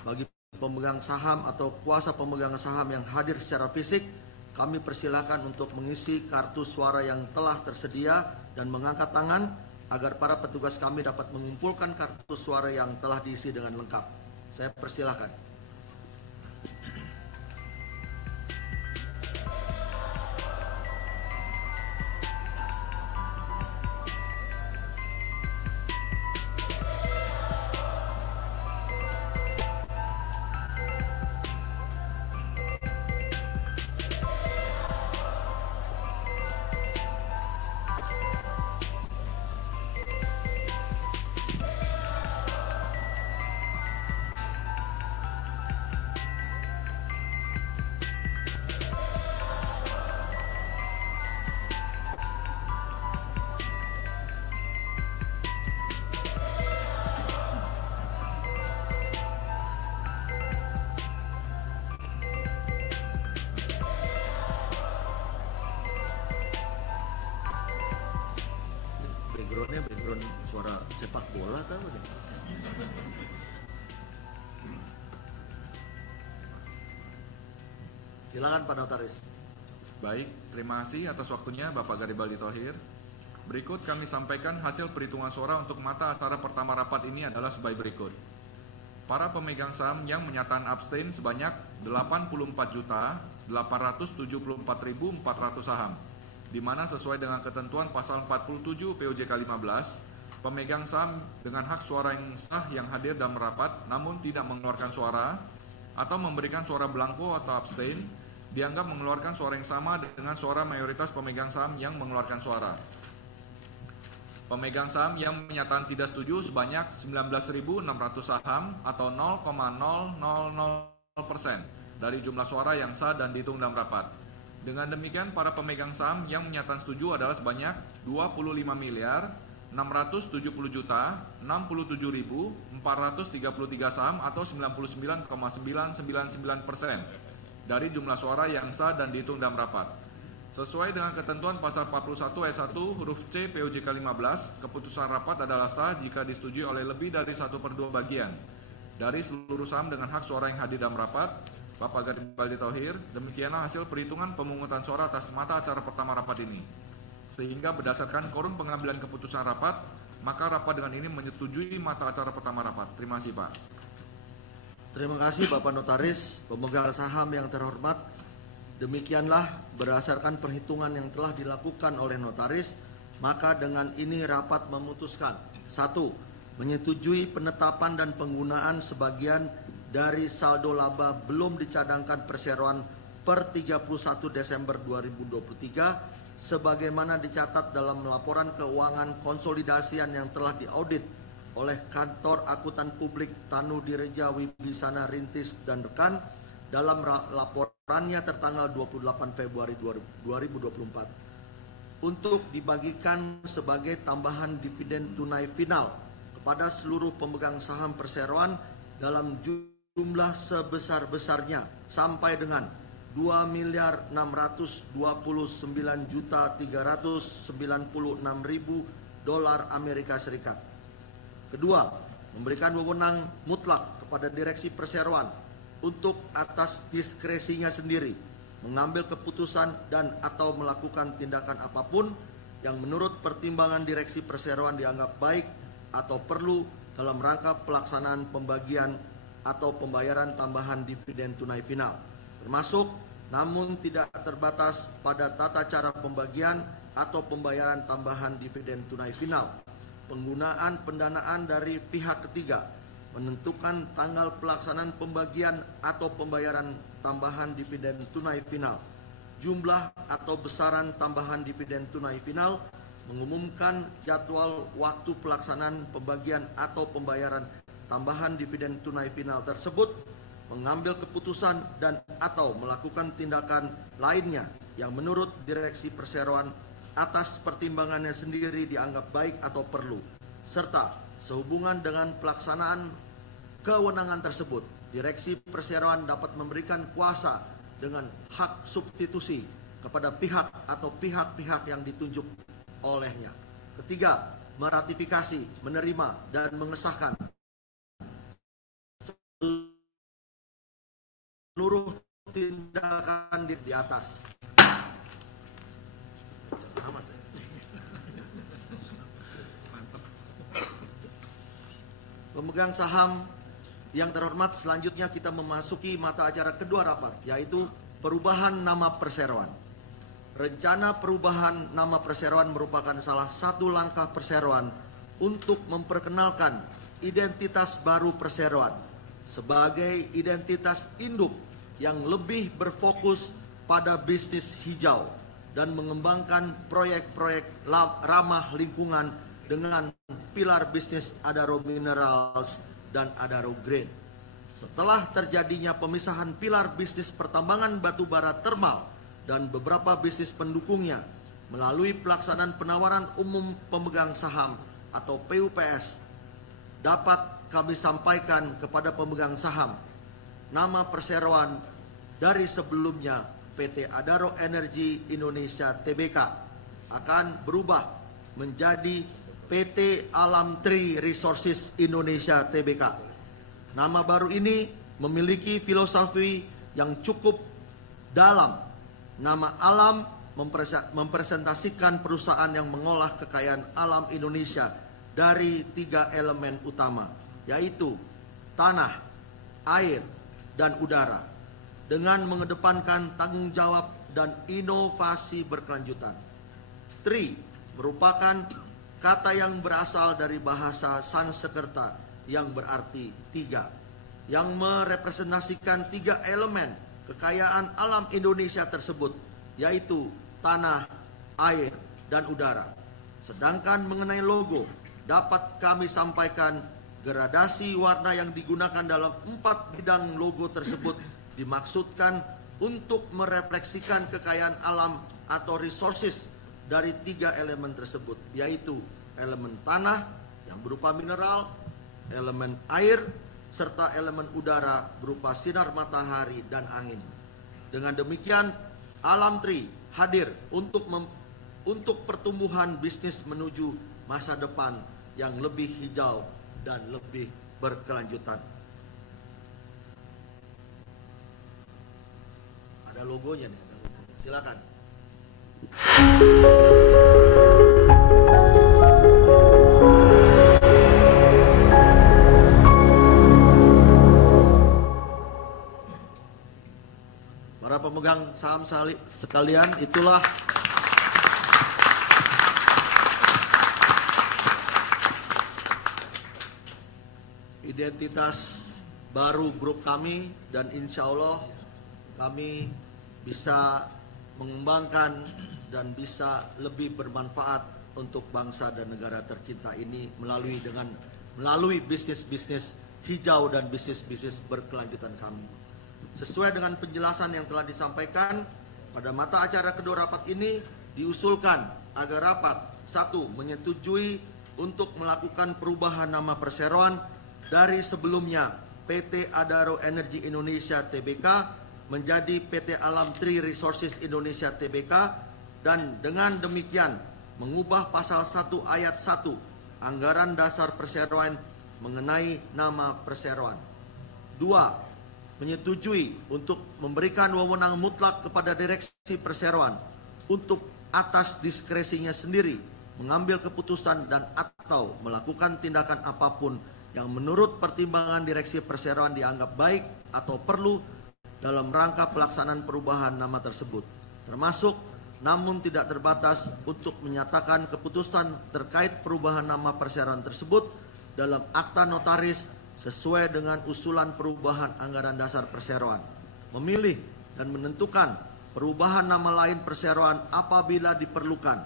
Bagi pemegang saham atau kuasa pemegang saham yang hadir secara fisik, kami persilakan untuk mengisi kartu suara yang telah tersedia dan mengangkat tangan agar para petugas kami dapat mengumpulkan kartu suara yang telah diisi dengan lengkap. Saya persilakan. Background suara sepak bola tahu deh. Silakan Pak Notaris. Baik, terima kasih atas waktunya Bapak Garibaldi Thohir. Berikut kami sampaikan hasil perhitungan suara untuk mata acara pertama rapat ini adalah sebagai berikut. Para pemegang saham yang menyatakan abstain sebanyak 84.874.400 saham, di mana sesuai dengan ketentuan pasal 47 POJK 15, pemegang saham dengan hak suara yang sah yang hadir dalam rapat namun tidak mengeluarkan suara atau memberikan suara blanko atau abstain dianggap mengeluarkan suara yang sama dengan suara mayoritas pemegang saham yang mengeluarkan suara. Pemegang saham yang menyatakan tidak setuju sebanyak 19.600 saham atau 0,000% dari jumlah suara yang sah dan dihitung dalam rapat. Dengan demikian, para pemegang saham yang menyatakan setuju adalah sebanyak 25.670.067.433 saham atau 99,999% dari jumlah suara yang sah dan dihitung dalam rapat. Sesuai dengan ketentuan pasal 41 ayat 1 huruf C POJK 15, keputusan rapat adalah sah jika disetujui oleh lebih dari 1/2 bagian dari seluruh saham dengan hak suara yang hadir dalam rapat. Bapak Garibaldi Thohir, demikianlah hasil perhitungan pemungutan suara atas mata acara pertama rapat ini. Sehingga berdasarkan quorum pengambilan keputusan rapat, maka rapat dengan ini menyetujui mata acara pertama rapat. Terima kasih, Pak. Terima kasih Bapak Notaris, pemegang saham yang terhormat. Demikianlah berdasarkan perhitungan yang telah dilakukan oleh notaris, maka dengan ini rapat memutuskan: 1. Menyetujui penetapan dan penggunaan sebagian dari saldo laba belum dicadangkan perseroan per 31 Desember 2023 sebagaimana dicatat dalam laporan keuangan konsolidasian yang telah diaudit oleh Kantor Akuntan Publik Tanu Direja Wibisana Rintis dan Rekan dalam laporannya tertanggal 28 Februari 2024 untuk dibagikan sebagai tambahan dividen tunai final kepada seluruh pemegang saham perseroan dalam jumlah sebesar-besarnya sampai dengan $2.629.396.000 Amerika Serikat. Kedua, memberikan wewenang mutlak kepada direksi perseroan untuk atas diskresinya sendiri mengambil keputusan dan atau melakukan tindakan apapun yang menurut pertimbangan direksi perseroan dianggap baik atau perlu dalam rangka pelaksanaan pembagian atau pembayaran tambahan dividen tunai final, termasuk namun tidak terbatas pada tata cara pembagian atau pembayaran tambahan dividen tunai final, penggunaan pendanaan dari pihak ketiga, menentukan tanggal pelaksanaan pembagian atau pembayaran tambahan dividen tunai final, jumlah atau besaran tambahan dividen tunai final, mengumumkan jadwal waktu pelaksanaan pembagian atau pembayaran tambahan dividen tunai final tersebut, mengambil keputusan dan atau melakukan tindakan lainnya yang menurut direksi perseroan atas pertimbangannya sendiri dianggap baik atau perlu, serta sehubungan dengan pelaksanaan kewenangan tersebut, direksi perseroan dapat memberikan kuasa dengan hak substitusi kepada pihak atau pihak-pihak yang ditunjuk olehnya. Ketiga, meratifikasi, menerima, dan mengesahkan seluruh tindakan di atas. Pemegang saham yang terhormat, selanjutnya kita memasuki mata acara kedua rapat, yaitu perubahan nama perseroan. Rencana perubahan nama perseroan merupakan salah satu langkah perseroan untuk memperkenalkan identitas baru perseroan sebagai identitas induk yang lebih berfokus pada bisnis hijau dan mengembangkan proyek-proyek ramah lingkungan dengan pilar bisnis Adaro Minerals dan Adaro Green. Setelah terjadinya pemisahan pilar bisnis pertambangan batubara termal dan beberapa bisnis pendukungnya melalui pelaksanaan penawaran umum pemegang saham atau PUPS, dapat kami sampaikan kepada pemegang saham, nama perseroan dari sebelumnya PT Adaro Energi Indonesia Tbk akan berubah menjadi PT Alam Tri Resources Indonesia Tbk. Nama baru ini memiliki filosofi yang cukup dalam. Nama alam mempresentasikan perusahaan yang mengolah kekayaan alam Indonesia dari 3 elemen utama, yaitu tanah, air, dan udara, dengan mengedepankan tanggung jawab dan inovasi berkelanjutan. Tri merupakan kata yang berasal dari bahasa Sanskerta yang berarti 3, yang merepresentasikan 3 elemen kekayaan alam Indonesia tersebut, yaitu tanah, air, dan udara. Sedangkan mengenai logo, dapat kami sampaikan gradasi warna yang digunakan dalam 4 bidang logo tersebut dimaksudkan untuk merefleksikan kekayaan alam atau resources dari 3 elemen tersebut, yaitu elemen tanah yang berupa mineral, elemen air, serta elemen udara berupa sinar matahari dan angin. Dengan demikian, Alam Tri hadir untuk pertumbuhan bisnis menuju masa depan yang lebih hijau dan lebih berkelanjutan. Ada logonya nih, silakan. Para pemegang saham sekalian, itulah identitas baru grup kami, dan insya Allah kami bisa mengembangkan dan bisa lebih bermanfaat untuk bangsa dan negara tercinta ini melalui bisnis-bisnis hijau dan bisnis-bisnis berkelanjutan kami. Sesuai dengan penjelasan yang telah disampaikan, pada mata acara kedua rapat ini diusulkan agar rapat 1. Menyetujui untuk melakukan perubahan nama perseroan dari sebelumnya PT Adaro Energi Indonesia Tbk menjadi PT Alam Tri Resources Indonesia Tbk, dan dengan demikian mengubah pasal 1 ayat 1 Anggaran Dasar Perseroan mengenai nama perseroan. 2. Menyetujui untuk memberikan wewenang mutlak kepada direksi perseroan untuk atas diskresinya sendiri mengambil keputusan dan atau melakukan tindakan apapun yang menurut pertimbangan direksi perseroan dianggap baik atau perlu dalam rangka pelaksanaan perubahan nama tersebut, termasuk namun tidak terbatas untuk menyatakan keputusan terkait perubahan nama perseroan tersebut dalam akta notaris sesuai dengan usulan perubahan anggaran dasar perseroan, memilih dan menentukan perubahan nama lain perseroan apabila diperlukan,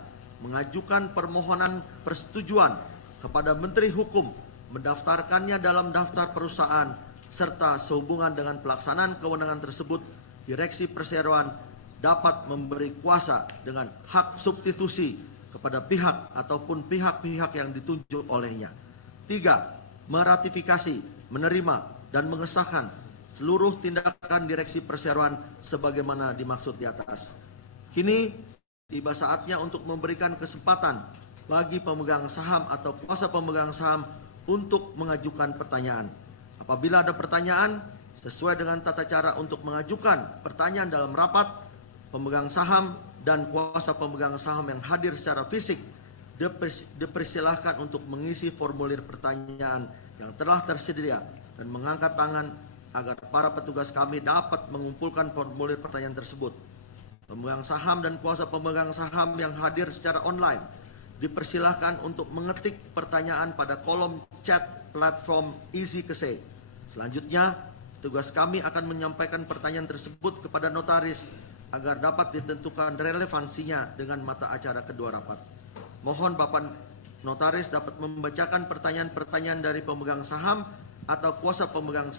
mengajukan permohonan persetujuan kepada Menteri Hukum, mendaftarkannya dalam daftar perusahaan, serta sehubungan dengan pelaksanaan kewenangan tersebut, direksi perseroan dapat memberi kuasa dengan hak substitusi kepada pihak ataupun pihak-pihak yang ditunjuk olehnya. 3. Meratifikasi, menerima, dan mengesahkan seluruh tindakan direksi perseroan sebagaimana dimaksud di atas. Kini tiba saatnya untuk memberikan kesempatan bagi pemegang saham atau kuasa pemegang saham untuk mengajukan pertanyaan. Apabila ada pertanyaan, sesuai dengan tata cara untuk mengajukan pertanyaan dalam rapat, pemegang saham dan kuasa pemegang saham yang hadir secara fisik dipersilahkan untuk mengisi formulir pertanyaan yang telah tersedia dan mengangkat tangan agar para petugas kami dapat mengumpulkan formulir pertanyaan tersebut. Pemegang saham dan kuasa pemegang saham yang hadir secara online dipersilahkan untuk mengetik pertanyaan pada kolom chat platform Easy Kese. Selanjutnya, petugas kami akan menyampaikan pertanyaan tersebut kepada notaris agar dapat ditentukan relevansinya dengan mata acara kedua rapat. Mohon Bapak Notaris dapat membacakan pertanyaan-pertanyaan dari pemegang saham atau kuasa pemegang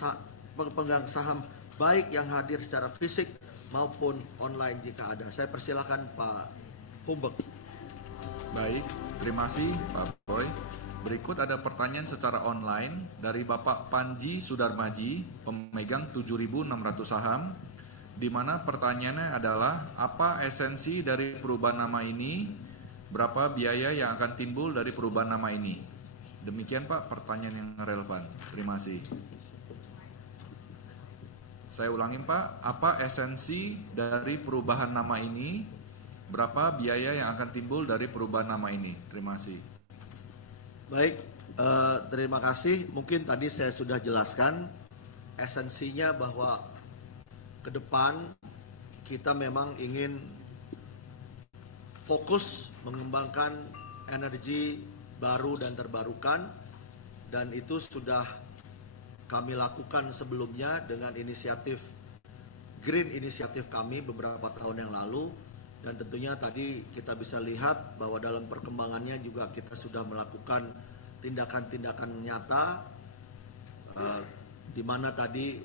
saham baik yang hadir secara fisik maupun online jika ada. Saya persilakan Pak Humbek. Baik, terima kasih Pak Boy. Berikut ada pertanyaan secara online dari Bapak Panji Sudarmaji, pemegang 7.600 saham, di mana pertanyaannya adalah apa esensi dari perubahan nama ini? Berapa biaya yang akan timbul dari perubahan nama ini? Demikian Pak, pertanyaan yang relevan. Terima kasih. Saya ulangi Pak, apa esensi dari perubahan nama ini? berapa biaya yang akan timbul dari perubahan nama ini? Terima kasih. Baik, terima kasih. Mungkin tadi saya sudah jelaskan esensinya bahwa ke depan kita memang ingin fokus mengembangkan energi baru dan terbarukan, dan itu sudah kami lakukan sebelumnya dengan inisiatif Green Initiative kami beberapa tahun yang lalu, dan tentunya tadi kita bisa lihat bahwa dalam perkembangannya juga kita sudah melakukan tindakan-tindakan nyata, di mana tadi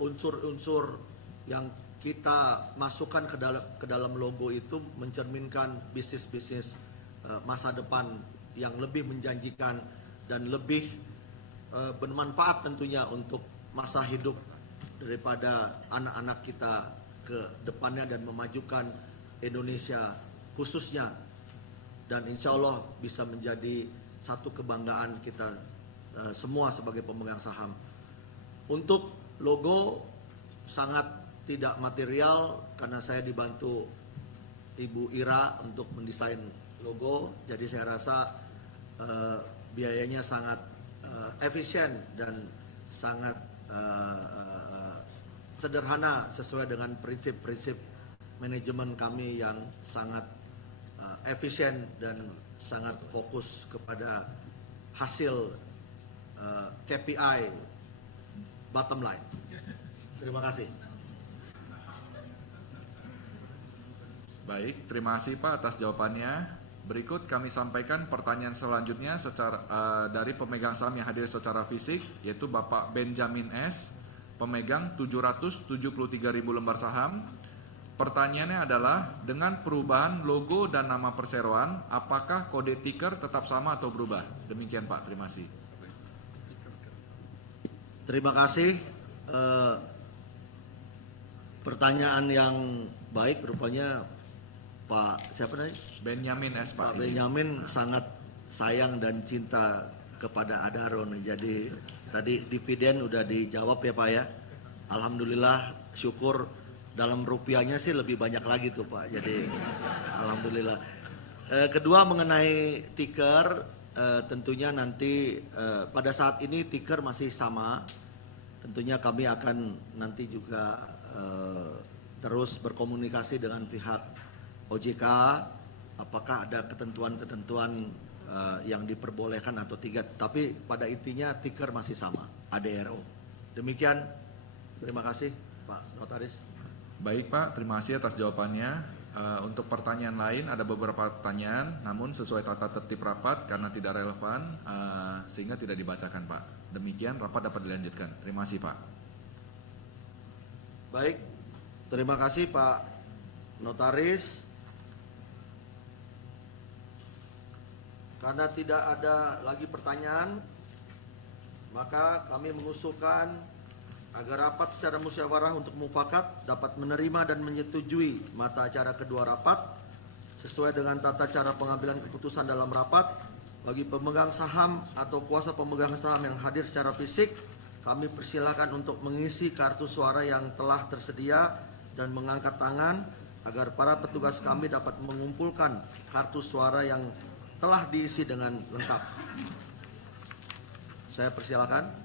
unsur-unsur yang kita masukkan ke dalam logo itu mencerminkan bisnis-bisnis masa depan yang lebih menjanjikan dan lebih bermanfaat tentunya untuk masa hidup daripada anak-anak kita ke depannya dan memajukan Indonesia khususnya, dan insya Allah bisa menjadi satu kebanggaan kita semua sebagai pemegang saham. Untuk logo sangat tidak material karena saya dibantu Ibu Ira untuk mendesain logo, jadi saya rasa biayanya sangat efisien dan sangat sederhana sesuai dengan prinsip-prinsip manajemen kami yang sangat efisien dan sangat fokus kepada hasil KPI bottom line. Terima kasih. Baik, terima kasih Pak atas jawabannya. Berikut kami sampaikan pertanyaan selanjutnya dari pemegang saham yang hadir secara fisik, yaitu Bapak Benjamin S, pemegang 773.000 lembar saham. Pertanyaannya adalah, dengan perubahan logo dan nama perseroan, apakah kode ticker tetap sama atau berubah? Demikian Pak, terima kasih. Terima kasih. Pertanyaan yang baik, rupanya Pak siapa tadi? Benjamin S. Pak Benjamin sangat sayang dan cinta kepada Adaro. Jadi tadi dividen udah dijawab ya Pak ya. Alhamdulillah, syukur dalam rupiahnya sih lebih banyak lagi tuh Pak. Jadi alhamdulillah. Kedua mengenai ticker, tentunya nanti pada saat ini ticker masih sama. Tentunya kami akan nanti juga terus berkomunikasi dengan pihak OJK, apakah ada ketentuan-ketentuan yang diperbolehkan atau tidak. Tapi pada intinya ticker masih sama, ADRO. Demikian, terima kasih Pak Notaris. Baik Pak, terima kasih atas jawabannya. Untuk pertanyaan lain ada beberapa pertanyaan, namun sesuai tata tertib rapat karena tidak relevan sehingga tidak dibacakan Pak. Demikian rapat dapat dilanjutkan. Terima kasih Pak. Baik, terima kasih Pak Notaris. Karena tidak ada lagi pertanyaan, maka kami mengusulkan agar rapat secara musyawarah untuk mufakat dapat menerima dan menyetujui mata acara kedua rapat sesuai dengan tata cara pengambilan keputusan dalam rapat. Bagi pemegang saham atau kuasa pemegang saham yang hadir secara fisik, kami persilakan untuk mengisi kartu suara yang telah tersedia dan mengangkat tangan agar para petugas kami dapat mengumpulkan kartu suara yang telah diisi dengan lengkap. Saya persilakan.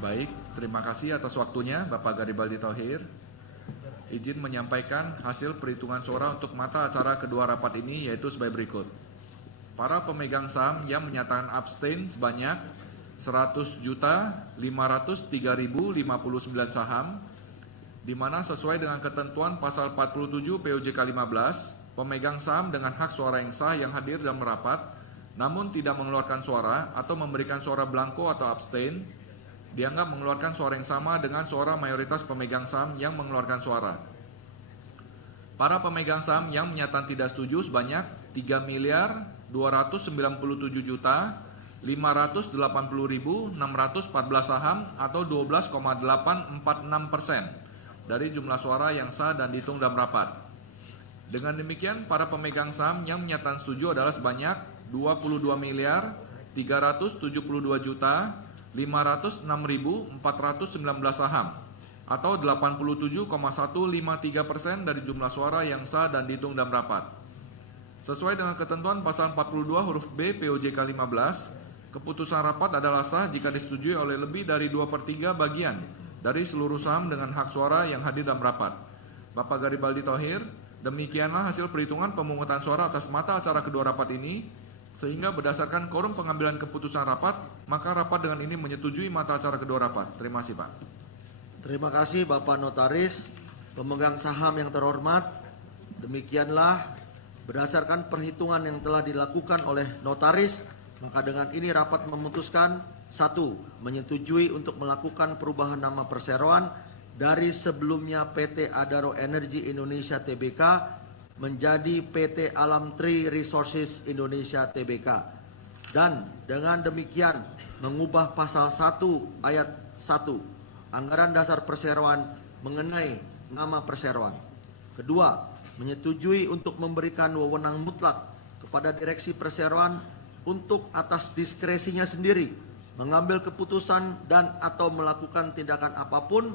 Baik, terima kasih atas waktunya Bapak Garibaldi Thohir. Izin menyampaikan hasil perhitungan suara untuk mata acara kedua rapat ini yaitu sebagai berikut. Para pemegang saham yang menyatakan abstain sebanyak 100.503.059 saham, di mana sesuai dengan ketentuan pasal 47 POJK 15, pemegang saham dengan hak suara yang sah yang hadir dalam rapat namun tidak mengeluarkan suara atau memberikan suara blanko atau abstain dianggap mengeluarkan suara yang sama dengan suara mayoritas pemegang saham yang mengeluarkan suara. Para pemegang saham yang menyatakan tidak setuju sebanyak 3.297.580.614 saham atau 12,846% dari jumlah suara yang sah dan dihitung dalam rapat. Dengan demikian, para pemegang saham yang menyatakan setuju adalah sebanyak 22.372.506.419 saham atau 87,153% dari jumlah suara yang sah dan dihitung dalam rapat. Sesuai dengan ketentuan pasal 42 huruf B POJK 15, keputusan rapat adalah sah jika disetujui oleh lebih dari 2/3 bagian dari seluruh saham dengan hak suara yang hadir dalam rapat. Bapak Garibaldi Thohir, demikianlah hasil perhitungan pemungutan suara atas mata acara kedua rapat ini, sehingga berdasarkan quorum pengambilan keputusan rapat, maka rapat dengan ini menyetujui mata acara kedua rapat. Terima kasih, Pak. Terima kasih Bapak Notaris, pemegang saham yang terhormat. Demikianlah berdasarkan perhitungan yang telah dilakukan oleh Notaris, maka dengan ini rapat memutuskan 1. Menyetujui untuk melakukan perubahan nama perseroan dari sebelumnya PT Adaro Energi Indonesia Tbk menjadi PT Alam Tree Resources Indonesia Tbk. Dan dengan demikian mengubah pasal 1 ayat 1 Anggaran Dasar Perseroan mengenai nama perseroan. Kedua, menyetujui untuk memberikan wewenang mutlak kepada direksi perseroan untuk atas diskresinya sendiri mengambil keputusan dan atau melakukan tindakan apapun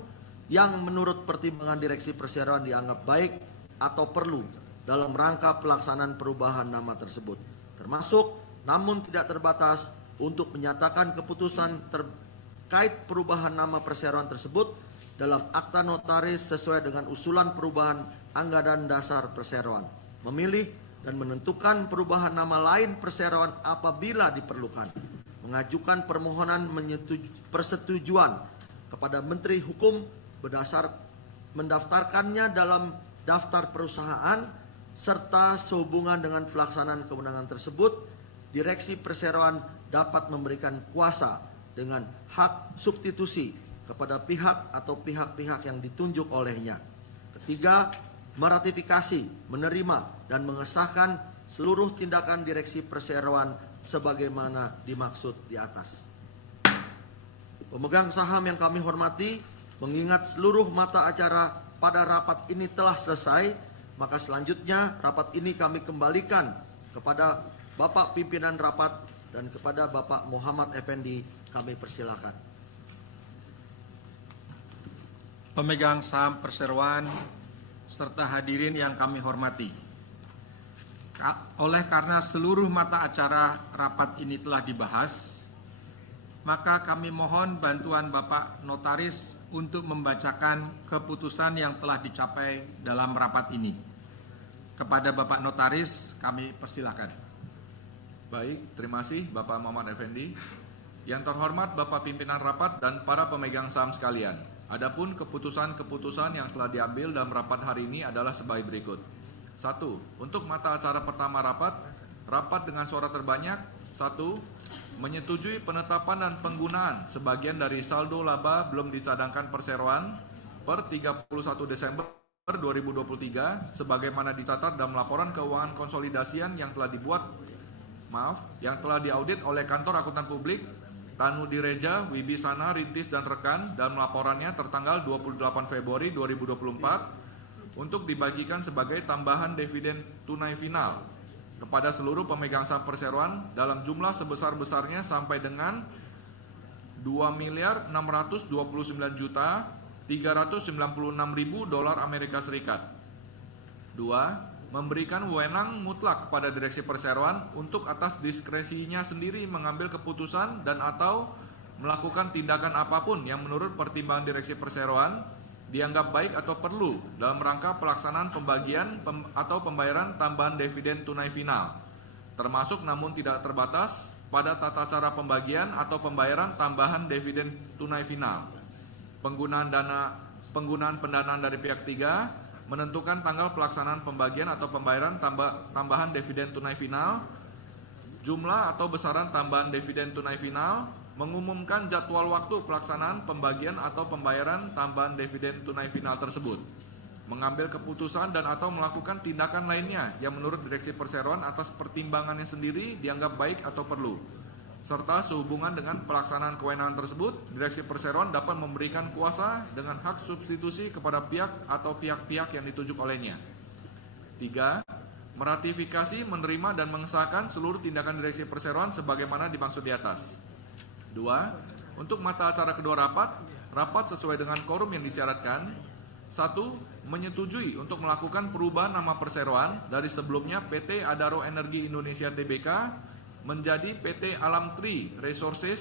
yang menurut pertimbangan direksi perseroan dianggap baik atau perlu dalam rangka pelaksanaan perubahan nama tersebut, termasuk namun tidak terbatas untuk menyatakan keputusan terkait perubahan nama perseroan tersebut dalam akta notaris sesuai dengan usulan perubahan anggaran dasar perseroan, memilih dan menentukan perubahan nama lain perseroan apabila diperlukan, mengajukan permohonan persetujuan kepada Menteri Hukum berdasar mendaftarkannya dalam daftar perusahaan serta sehubungan dengan pelaksanaan kewenangan tersebut, direksi perseroan dapat memberikan kuasa dengan hak substitusi kepada pihak atau pihak-pihak yang ditunjuk olehnya. Ketiga, meratifikasi, menerima dan mengesahkan seluruh tindakan direksi perseroan sebagaimana dimaksud di atas. Pemegang saham yang kami hormati, mengingat seluruh mata acara pada rapat ini telah selesai, maka selanjutnya rapat ini kami kembalikan kepada Bapak Pimpinan Rapat dan kepada Bapak Muhammad Effendi, kami persilakan. Pemegang saham perseroan serta hadirin yang kami hormati. Oleh karena seluruh mata acara rapat ini telah dibahas, maka kami mohon bantuan Bapak Notaris untuk membacakan keputusan yang telah dicapai dalam rapat ini. Kepada Bapak Notaris kami persilakan. Baik, terima kasih Bapak Muhammad Effendi. Yang terhormat Bapak Pimpinan Rapat dan para pemegang saham sekalian, adapun keputusan-keputusan yang telah diambil dalam rapat hari ini adalah sebagai berikut. 1. Untuk mata acara pertama rapat dengan suara terbanyak 1. Menyetujui penetapan dan penggunaan sebagian dari saldo laba belum dicadangkan perseroan per 31 Desember 2023 sebagaimana dicatat dalam laporan keuangan konsolidasian yang telah yang telah diaudit oleh Kantor Akuntan Publik Tanu Direja, Wibisana, Rintis dan rekan dalam laporannya tertanggal 28 Februari 2024 untuk dibagikan sebagai tambahan dividen tunai final kepada seluruh pemegang saham perseroan dalam jumlah sebesar-besarnya sampai dengan $2.629.396.000 dolar Amerika Serikat. 2. Memberikan wewenang mutlak kepada direksi perseroan untuk atas diskresinya sendiri mengambil keputusan dan atau melakukan tindakan apapun yang menurut pertimbangan Direksi Perseroan dianggap baik atau perlu dalam rangka pelaksanaan pembagian atau pembayaran tambahan dividen tunai final, termasuk namun tidak terbatas pada tata cara pembagian atau pembayaran tambahan dividen tunai final, penggunaan pendanaan dari pihak ketiga, menentukan tanggal pelaksanaan pembagian atau pembayaran tambahan dividen tunai final, jumlah atau besaran tambahan dividen tunai final, mengumumkan jadwal waktu pelaksanaan pembagian atau pembayaran tambahan dividen tunai final tersebut, mengambil keputusan dan atau melakukan tindakan lainnya yang menurut Direksi Perseroan atas pertimbangannya sendiri dianggap baik atau perlu, serta sehubungan dengan pelaksanaan kewenangan tersebut, Direksi Perseroan dapat memberikan kuasa dengan hak substitusi kepada pihak atau pihak-pihak yang ditunjuk olehnya. 3. Meratifikasi, menerima, dan mengesahkan seluruh tindakan Direksi Perseroan sebagaimana dimaksud di atas. 2. Untuk mata acara kedua rapat sesuai dengan quorum yang disyaratkan. 1. Menyetujui untuk melakukan perubahan nama Perseroan dari sebelumnya PT Adaro Energi Indonesia Tbk menjadi PT Alam Tree Resources